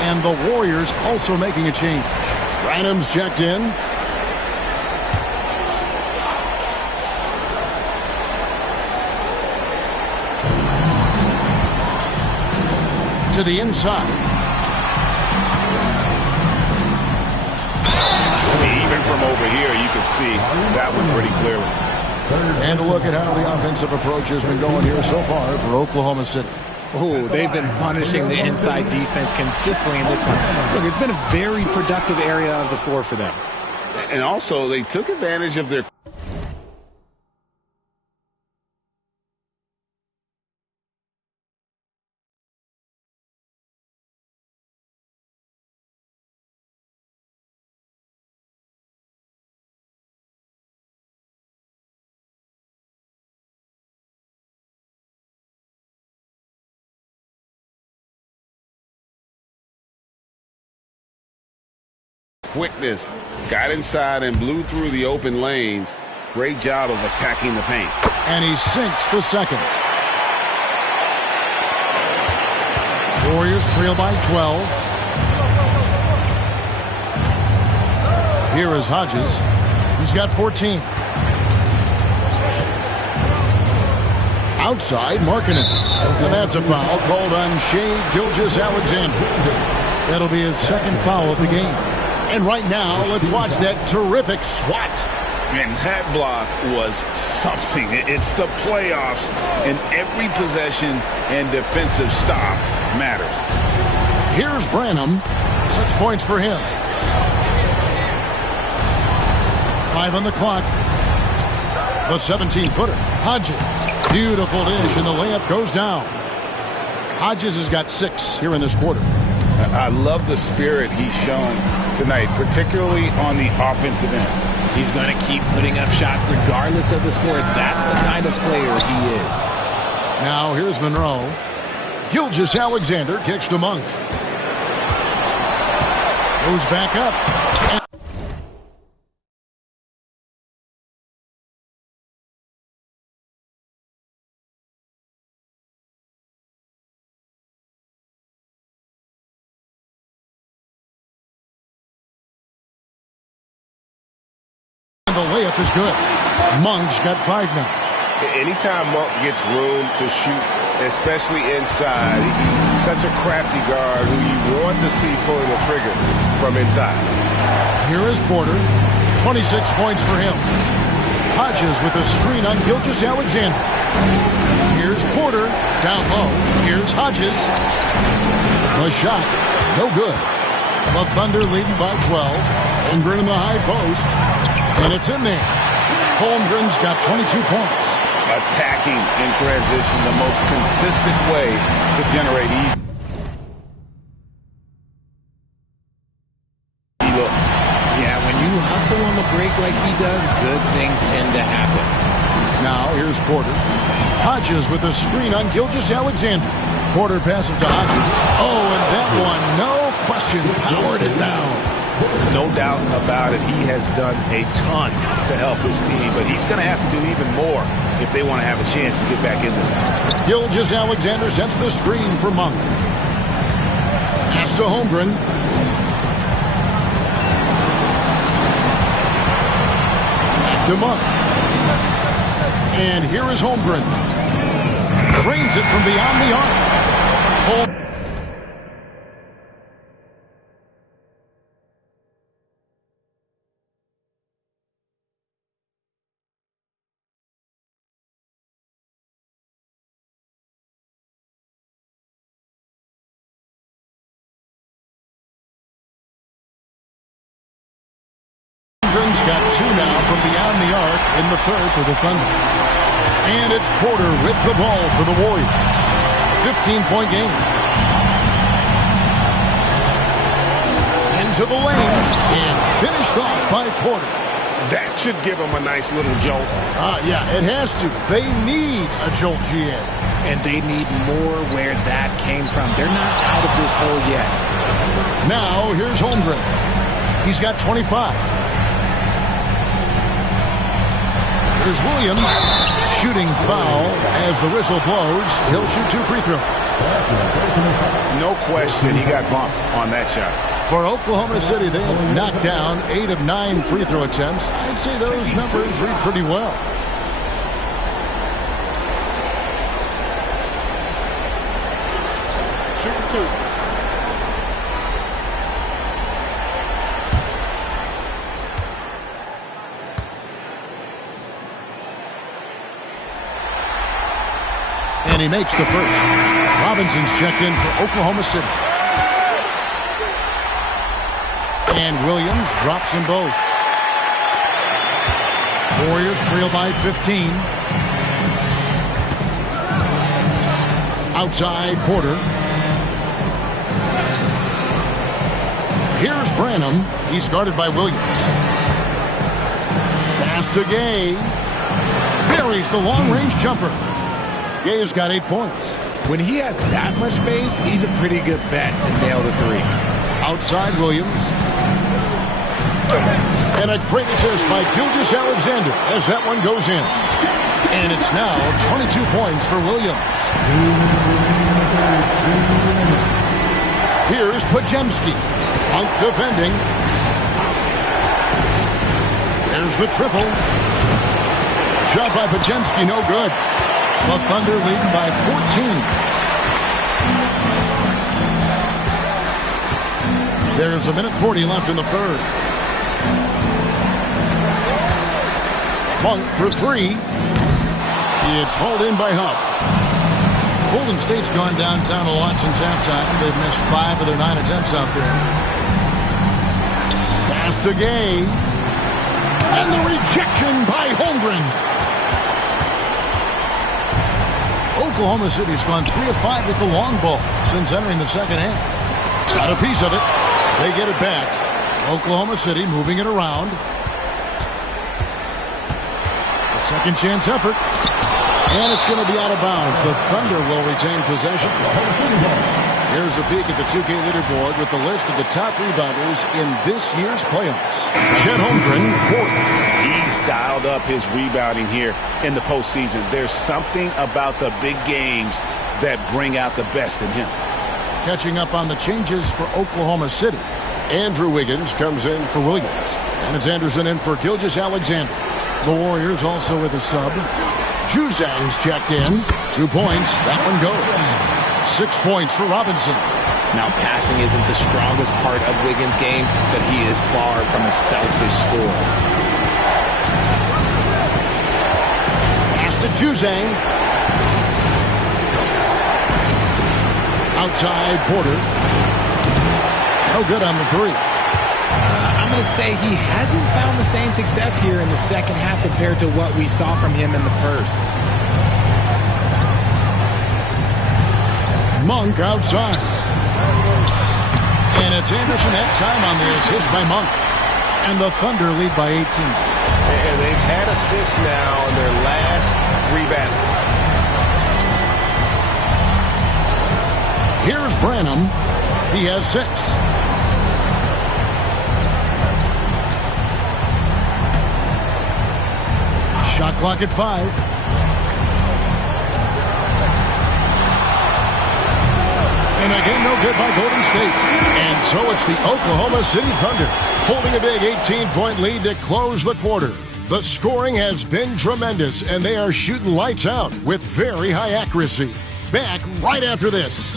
And the Warriors also making a change. Branham's checked in. To the inside. I mean, even from over here, you can see that one pretty clearly. And a look at how the offensive approach has been going here so far for Oklahoma City. Oh, they've been punishing the inside defense consistently in this one. Look, it's been a very productive area of the floor for them. And also, they took advantage of their quickness, got inside and blew through the open lanes. Great job of attacking the paint. And he sinks the second. Warriors trail by 12. Here is Hodges. He's got 14. Outside, Markkanen. And that's a foul called on Shai Gilgeous-Alexander. That'll be his second foul of the game. And right now, let's watch that terrific swat. And that block was something. It's the playoffs, and every possession and defensive stop matters. Here's Branham. 6 points for him. 5 on the clock. The 17-footer. Hodges. Beautiful dish, and the layup goes down. Hodges has got 6 here in this quarter. I love the spirit he's shown tonight, particularly on the offensive end. He's going to keep putting up shots regardless of the score. That's the kind of player he is. Now here's Monroe. Gilgeous-Alexander kicks to Monk. Goes back up. And the layup is good. Monk's got 5 now. Anytime Monk gets room to shoot, especially inside, he's such a crafty guard who you want to see pulling the trigger from inside. Here is Porter. 26 points for him. Hodges with a screen on Gilgeous-Alexander. Here's Porter. Down low. Here's Hodges. The shot. No good. The Thunder leading by 12. Holmgren in the high post. And it's in there. Holmgren's got 22 points. Attacking in transition, the most consistent way to generate easy looks. Yeah, when you hustle on the break like he does, good things tend to happen. Now here's Porter. Hodges with a screen on Gilgeous-Alexander. Porter passes to Hodges. Oh, and that one, no question, powered it down. No doubt about it. He has done a ton to help his team, but he's going to have to do even more if they want to have a chance to get back in this one. Gilgeous-Alexander sets the screen for Monk. Pass to Holmgren. Back to Monk. And here is Holmgren. Drains it from beyond the arc. Holmgren's got 2 now from beyond the arc in the third for the Thunder. And it's Porter with the ball for the Warriors. 15-point game. Into the lane and finished off by Porter. That should give them a nice little jolt. Yeah, it has to. They need a jolt, GA. And they need more where that came from. They're not out of this hole yet. Now, here's Holmgren. He's got 25. Here's Williams. Shooting foul as the whistle blows. He'll shoot 2 free throws. No question he got bumped on that shot. For Oklahoma City, they've knocked down 8 of 9 free throw attempts. I'd say those numbers read pretty well. Shooting 2. And he makes the first. Robinson's checked in for Oklahoma City. And Williams drops them both. Warriors trail by 15. Outside Porter. Here's Branham. He's guarded by Williams. Pass to Gay. Buries the long-range jumper. Gay's got 8 points. When he has that much space, he's a pretty good bet to nail the 3. Outside Williams. And a great assist by Gilgeous-Alexander as that one goes in. And it's now 22 points for Williams. Here's Pajemski. Monk defending. There's the triple. Shot by Pajemski, no good. The Thunder leading by 14. There's a minute 40 left in the third. Monk for 3. It's hauled in by Huff. Golden State's gone downtown a lot since halftime. They've missed 5 of their 9 attempts out there. Pass to Gay. And the rejection by Holmgren. Oklahoma City's gone 3 of 5 with the long ball since entering the second half. Got a piece of it. They get it back. Oklahoma City moving it around. A second chance effort. And it's going to be out of bounds. The Thunder will retain possession. Here's a peek at the 2K leaderboard with the list of the top rebounders in this year's playoffs. Chet Holmgren, 4th. He's dialed up his rebounding here in the postseason. There's something about the big games that bring out the best in him. Catching up on the changes for Oklahoma City. Andrew Wiggins comes in for Williams. And it's Anderson in for Gilgeous-Alexander. The Warriors also with a sub. Juzang's checked in. 2 points. That one goes. 6 points for Robinson. Now, passing isn't the strongest part of Wiggins' game, but he is far from a selfish scorer. Pass to Juzang. Outside Porter. No good on the 3. I'm going to say he hasn't found the same success here in the second half compared to what we saw from him in the first. Monk outside. And it's Anderson that time on the assist by Monk. And the Thunder lead by 18. And they've had assists now in their last 3 baskets. Here's Branham. He has 6. Shot clock at 5. And again, no good by Golden State. And so it's the Oklahoma City Thunder holding a big 18-point lead to close the quarter. The scoring has been tremendous, and they are shooting lights out with very high accuracy. Back right after this.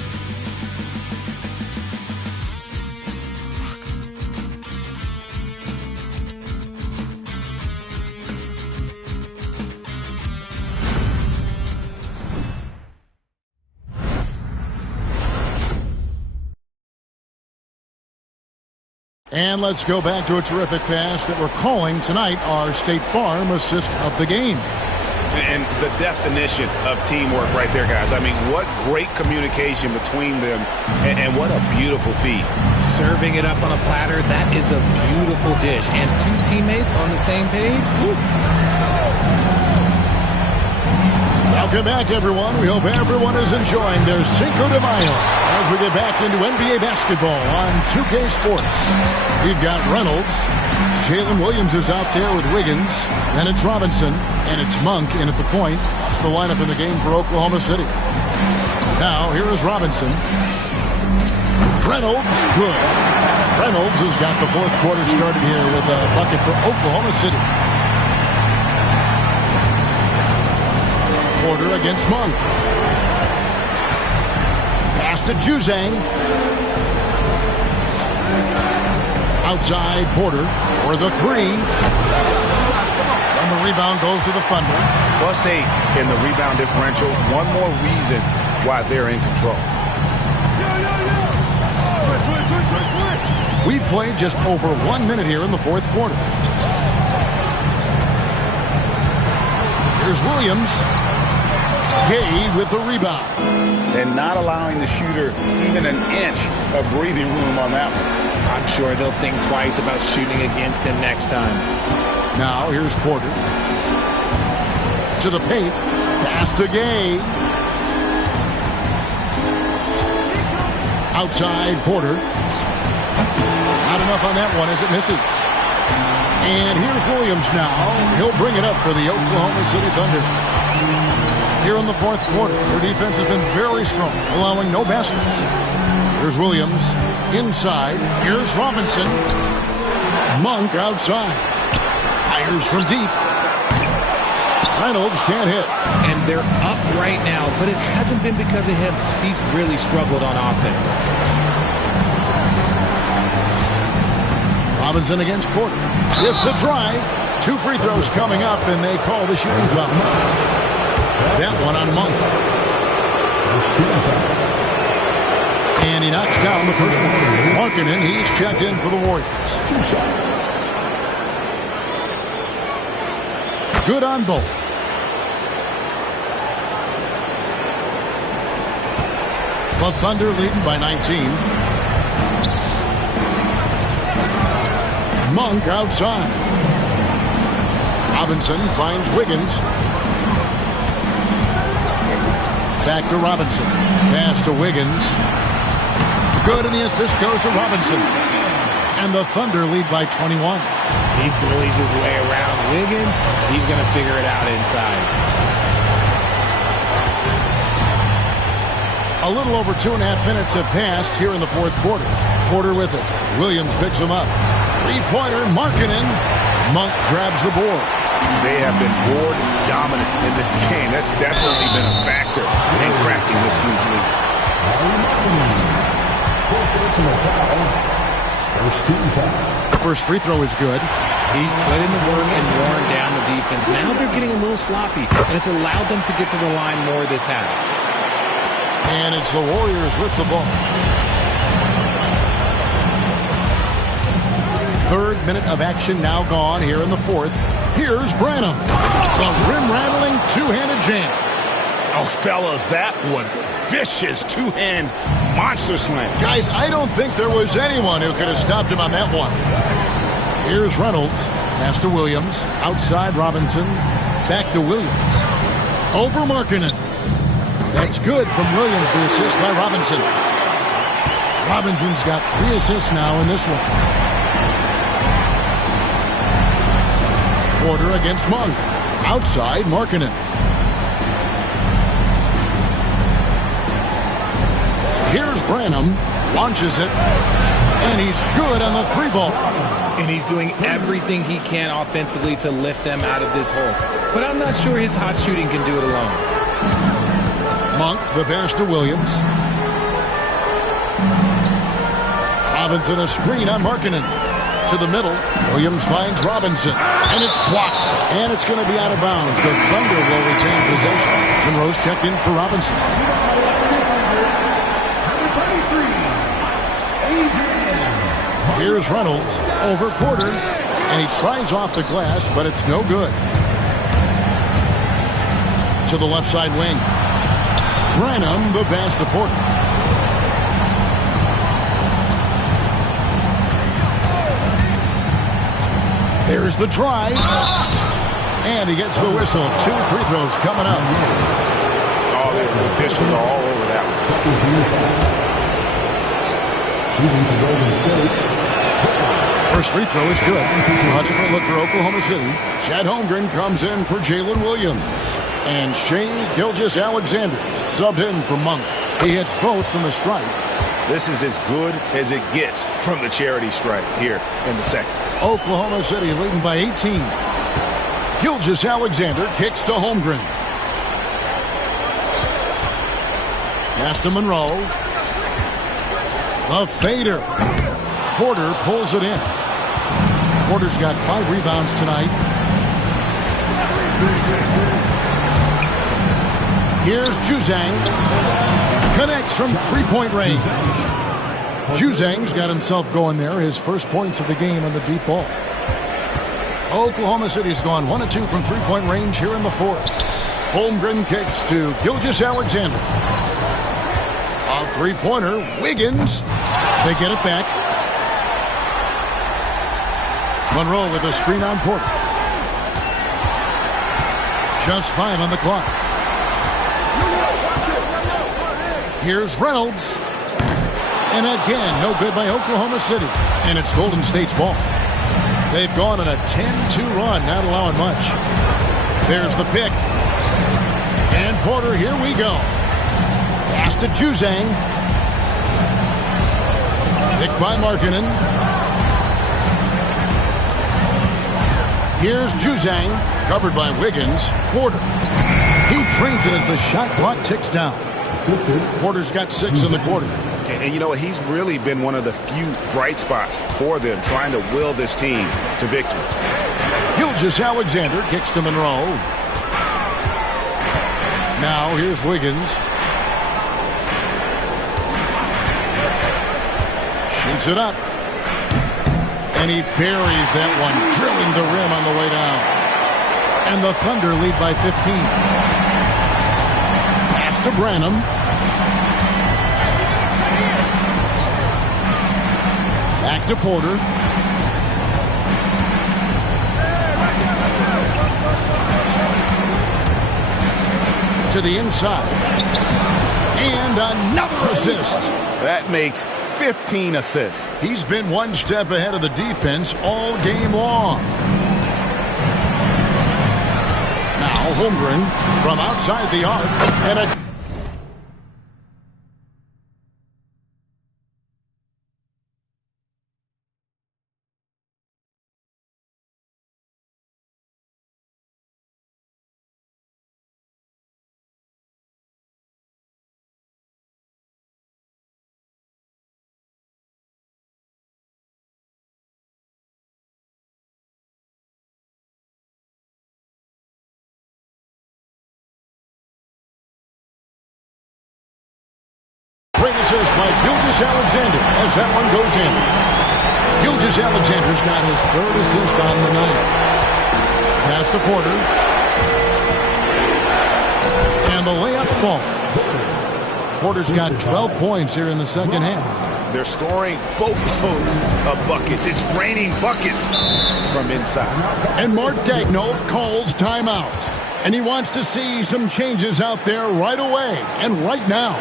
And let's go back to a terrific pass that we're calling tonight our State Farm assist of the game. And the definition of teamwork right there, guys. I mean, what great communication between them, and what a beautiful feed. Serving it up on a platter, that is a beautiful dish. And 2 teammates on the same page. Woo. Welcome back, everyone. We hope everyone is enjoying their Cinco de Mayo as we get back into NBA basketball on 2K Sports. We've got Reynolds. Jalen Williams is out there with Wiggins. Then it's Robinson. And it's Monk in at the point. That's the lineup in the game for Oklahoma City. Now, here is Robinson. Reynolds, good. Reynolds has got the fourth quarter started here with a bucket for Oklahoma City. Porter against Monk. Pass to Juzang. Outside Porter for the three. And the rebound goes to the Thunder. +8 in the rebound differential. One more reason why they're in control. We played just over 1 minute here in the fourth quarter. Here's Williams. Gay with the rebound. And not allowing the shooter even an inch of breathing room on that one. I'm sure they'll think twice about shooting against him next time. Now here's Porter. To the paint. Pass to Gay. Outside Porter. Not enough on that one as it misses. And here's Williams now. He'll bring it up for the Oklahoma City Thunder. Here in the fourth quarter, their defense has been very strong, allowing no baskets. Here's Williams inside. Here's Robinson. Monk outside. Fires from deep. Reynolds can't hit. And they're up right now, but it hasn't been because of him. He's really struggled on offense. Robinson against Porter. With the drive. 2 free throws coming up, and they call the shooting foul. That one on Monk. And he knocks down the first one. Markkanen, he's checked in for the Warriors. Good on both. The Thunder leading by 19. Monk outside. Robinson finds Wiggins. Back to Robinson. Pass to Wiggins. Good, and the assist goes to Robinson. And the Thunder lead by 21. He bullies his way around Wiggins. He's going to figure it out inside. A little over 2.5 minutes have passed here in the fourth quarter. Porter with it. Williams picks him up. Three-pointer, Markkanen. Monk grabs the board. They have been board dominant in this game. That's definitely been a factor in cracking this huge lead. First free throw is good. He's put in the work and worn down the defense. Now they're getting a little sloppy, and it's allowed them to get to the line more this half. And it's the Warriors with the ball. Third minute of action now gone here in the fourth. Here's Branham. The rim-rattling two-handed jam. Oh, fellas, that was vicious two-hand monster slam. Guys, I don't think there was anyone who could have stopped him on that one. Here's Reynolds. Pass to Williams. Outside Robinson. Back to Williams. Over Markkanen. That's good from Williams, the assist by Robinson. Robinson's got 3 assists now in this one. Porter against Monk. Outside Markkanen. Here's Branham. Launches it. And he's good on the 3-ball. And he's doing everything he can offensively to lift them out of this hole. But I'm not sure his hot shooting can do it alone. Monk, the pass to Williams. Robinson, a screen on Markkanen. To the middle. Williams finds Robinson. And it's blocked. And it's going to be out of bounds. The Thunder will retain possession. Monroe's checked in for Robinson. Here's Reynolds over Porter. And he tries off the glass, but it's no good. To the left side wing. Branham, the pass to Porter. There's the drive. And he gets the whistle. 2 free throws coming up. Oh, the officials are all over that one. First free throw is good. A different look for Oklahoma City. Chad Holmgren comes in for Jalen Williams. And Shai Gilgeous-Alexander subbed in for Monk. He hits both from the stripe. This is as good as it gets from the charity stripe here in the second. Oklahoma City leading by 18. Gilgeous-Alexander kicks to Holmgren. Pass to Monroe. The fader. Porter pulls it in. Porter's got 5 rebounds tonight. Here's Juzang. Connects from three-point range. Juzang's got himself going there. His first points of the game on the deep ball. Oklahoma City's gone 1 of 2 from three-point range here in the fourth. Holmgren kicks to Gilgeous-Alexander. A three-pointer. Wiggins. They get it back. Monroe with a screen on Porter. Just 5 on the clock. Here's Reynolds. And again, no good by Oklahoma City. And it's Golden State's ball. They've gone on a 10-2 run, not allowing much. There's the pick. And Porter, here we go. Pass to Juzang. Picked by Markkanen. Here's Juzang, covered by Wiggins. Porter. He trains it as the shot clock ticks down. Porter's got 6 in the quarter. And you know, he's really been one of the few bright spots for them, trying to will this team to victory. Gilgeous-Alexander kicks to Monroe. Now here's Wiggins. Shoots it up. And he buries that one, drilling the rim on the way down. And the Thunder lead by 15. Pass to Branham. Back to Porter. To the inside. And another assist. That makes 15 assists. He's been one step ahead of the defense all game long. Now Holmgren from outside the arc. And a by Gilgeous-Alexander as that one goes in. Gilgeous-Alexander's got his 3rd assist on the night. Pass to Porter. And the layup falls. Porter's got 12 points here in the second half. They're scoring boatloads of buckets. It's raining buckets from inside. And Mark Daigneault calls timeout. And he wants to see some changes out there right away and right now.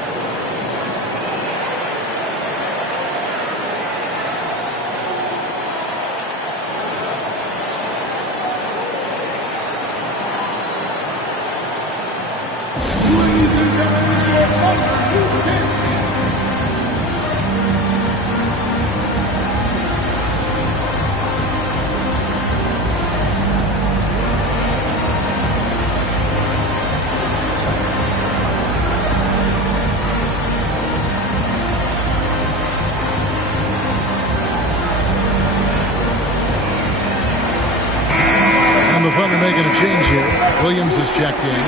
Making a change here. Williams is checked in.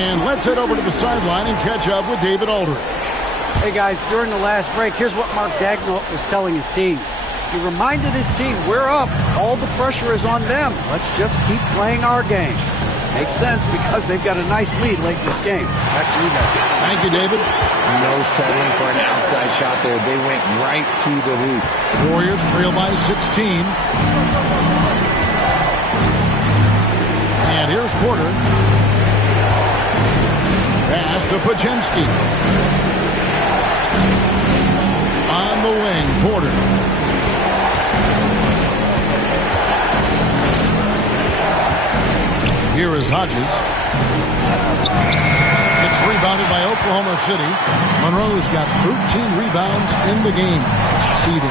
And let's head over to the sideline and catch up with David Aldridge. Hey, guys, during the last break, here's what Mark Daigneault was telling his team. He reminded his team, we're up. All the pressure is on them. Let's just keep playing our game. Makes sense because they've got a nice lead late in this game. Back to you guys. Thank you, David. No settling for an outside shot there. They went right to the hoop. Warriors trail by 16. And here's Porter. Pass to Pajemski. On the wing, Porter. Here is Hodges. It's rebounded by Oklahoma City. Monroe's got 13 rebounds in the game. Seeded.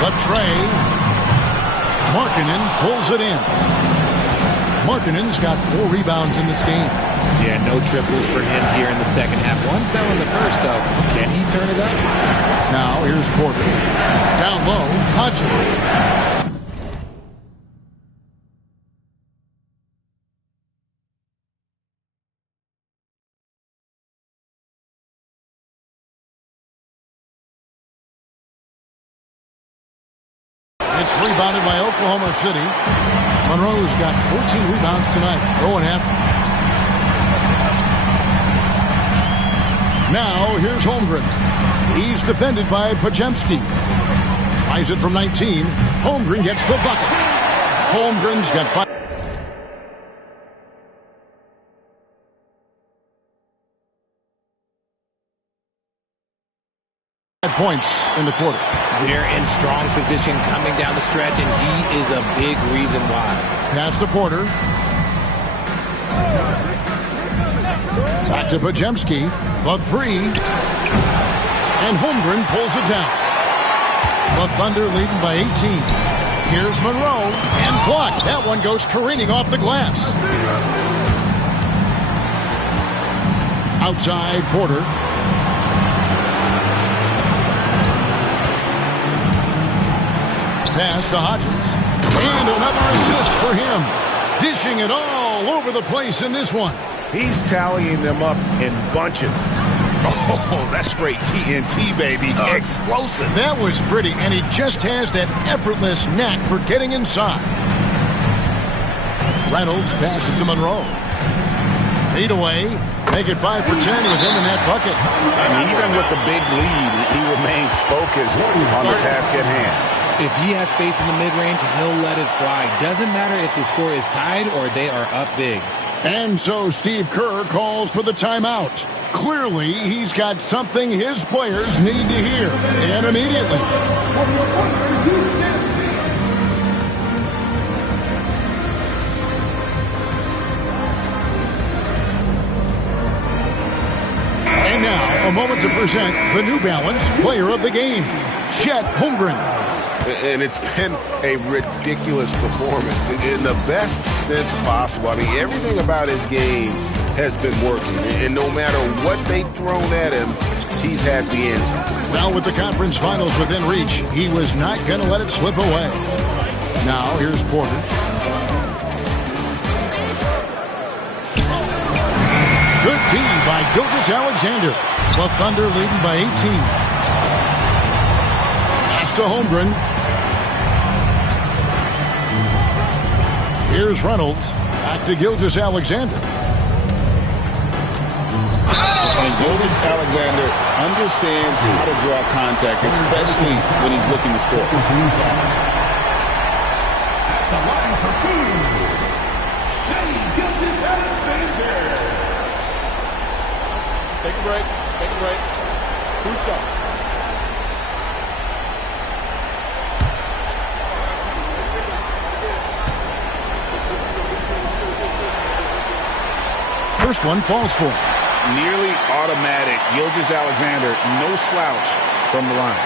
The tray. Markkanen pulls it in. Markkanen's got 4 rebounds in this game. Yeah, no triples for him here in the second half. One fell in the first, though. Can he turn it up? Now, here's Porter. Down low, Hodges. It's rebounded by Oklahoma City. Monroe's got 14 rebounds tonight. Going after. Now, here's Holmgren. He's defended by Podziemski. Tries it from 19. Holmgren gets the bucket. Holmgren's got 5 points in the quarter. They're in strong position coming down the stretch, and he is a big reason why. Pass to Porter. Back to Podziemski. The 3. And Holmgren pulls it down. The Thunder leading by 18. Here's Monroe. And blocked. That one goes careening off the glass. Outside Porter. Pass to Hodges. And another assist for him. Dishing it all over the place in this one. He's tallying them up in bunches. Oh, that's straight TNT, baby. Explosive. That was pretty, and he just has that effortless knack for getting inside. Reynolds passes to Monroe. Feed away. Make it 5 for 10 with him in that bucket. I mean, even with the big lead, he remains focused on the task at hand. If he has space in the mid-range, he'll let it fly. Doesn't matter if the score is tied or they are up big. And so Steve Kerr calls for the timeout. Clearly, he's got something his players need to hear, and immediately. And now, a moment to present the New Balance Player of the Game, Chet Holmgren. And it's been a ridiculous performance in the best sense possible. I mean, everything about his game has been working. And no matter what they've thrown at him, he's had the answer. Now with the conference finals within reach, he was not going to let it slip away. Now here's Porter. Good D by Gilgeous-Alexander. The Thunder leading by 18. Pass to Holmgren. Here's Reynolds. Back to Gilgeous-Alexander. And Gilgeous-Alexander understands how to draw contact, especially when he's looking to score. At the line for 2, Shai Gilgeous-Alexander. Take a break. Take a break. 2 shots. First one falls for him. Nearly automatic. Gilgeous-Alexander, no slouch from the line.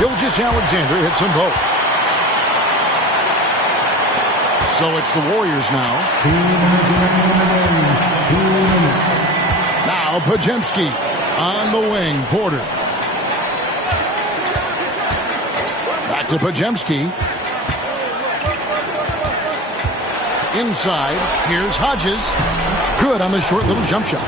Gilgeous-Alexander hits them both. So it's the Warriors now. 2 minutes. Now Podziemski on the wing. Porter. Back to Podziemski. Inside. Here's Hodges. Good on the short little jump shot.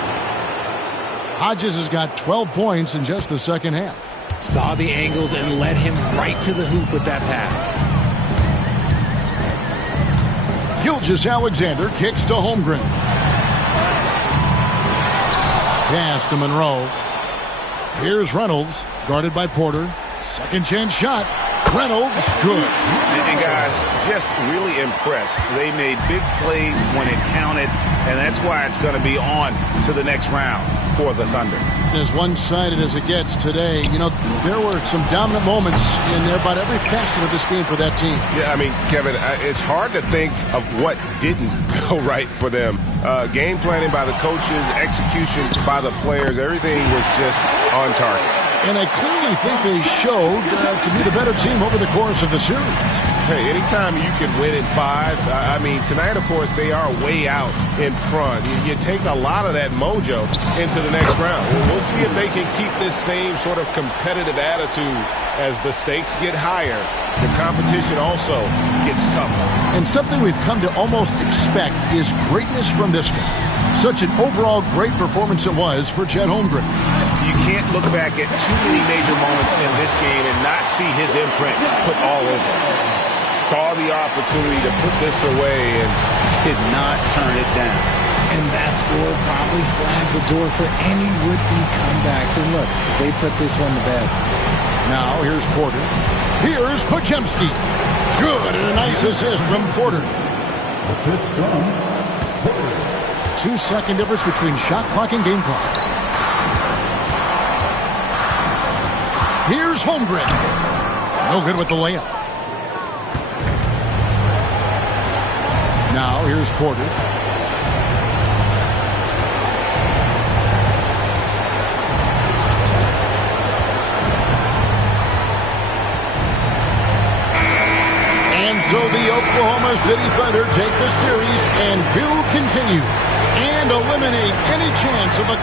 Hodges has got 12 points in just the second half. Saw the angles and led him right to the hoop with that pass. Gilgeous-Alexander kicks to Holmgren. Pass to Monroe. Here's Reynolds, guarded by Porter. Second chance shot. Reynolds, good. And guys, just really impressed. They made big plays when it counted, and that's why it's going to be on to the next round for the Thunder. As one-sided as it gets today, you know, there were some dominant moments in about every facet of this game for that team. Yeah, I mean, Kevin, it's hard to think of what didn't go right for them. Game planning by the coaches, execution by the players, everything was just on target. And I clearly think they showed to be the better team over the course of the series. Hey, anytime you can win in 5, I mean, tonight, of course, they are way out in front. You take a lot of that mojo into the next round. We'll see if they can keep this same sort of competitive attitude as the stakes get higher. The competition also gets tougher. And something we've come to almost expect is greatness from this one. Such an overall great performance it was for Chet Holmgren. You can't look back at too many major moments in this game and not see his imprint put all over it. Saw the opportunity to put this away and did not turn it down. And that score probably slams the door for any would-be comebacks. And look, they put this one to bed. Now here's Porter. Here's Podziemski. Good, and a nice assist from Porter. Assist from Porter. 2-second difference between shot clock and game clock. Here's Holmgren. No good with the layup. Now here's Porter. And so the Oklahoma City Thunder take the series and build continue and eliminate any chance of a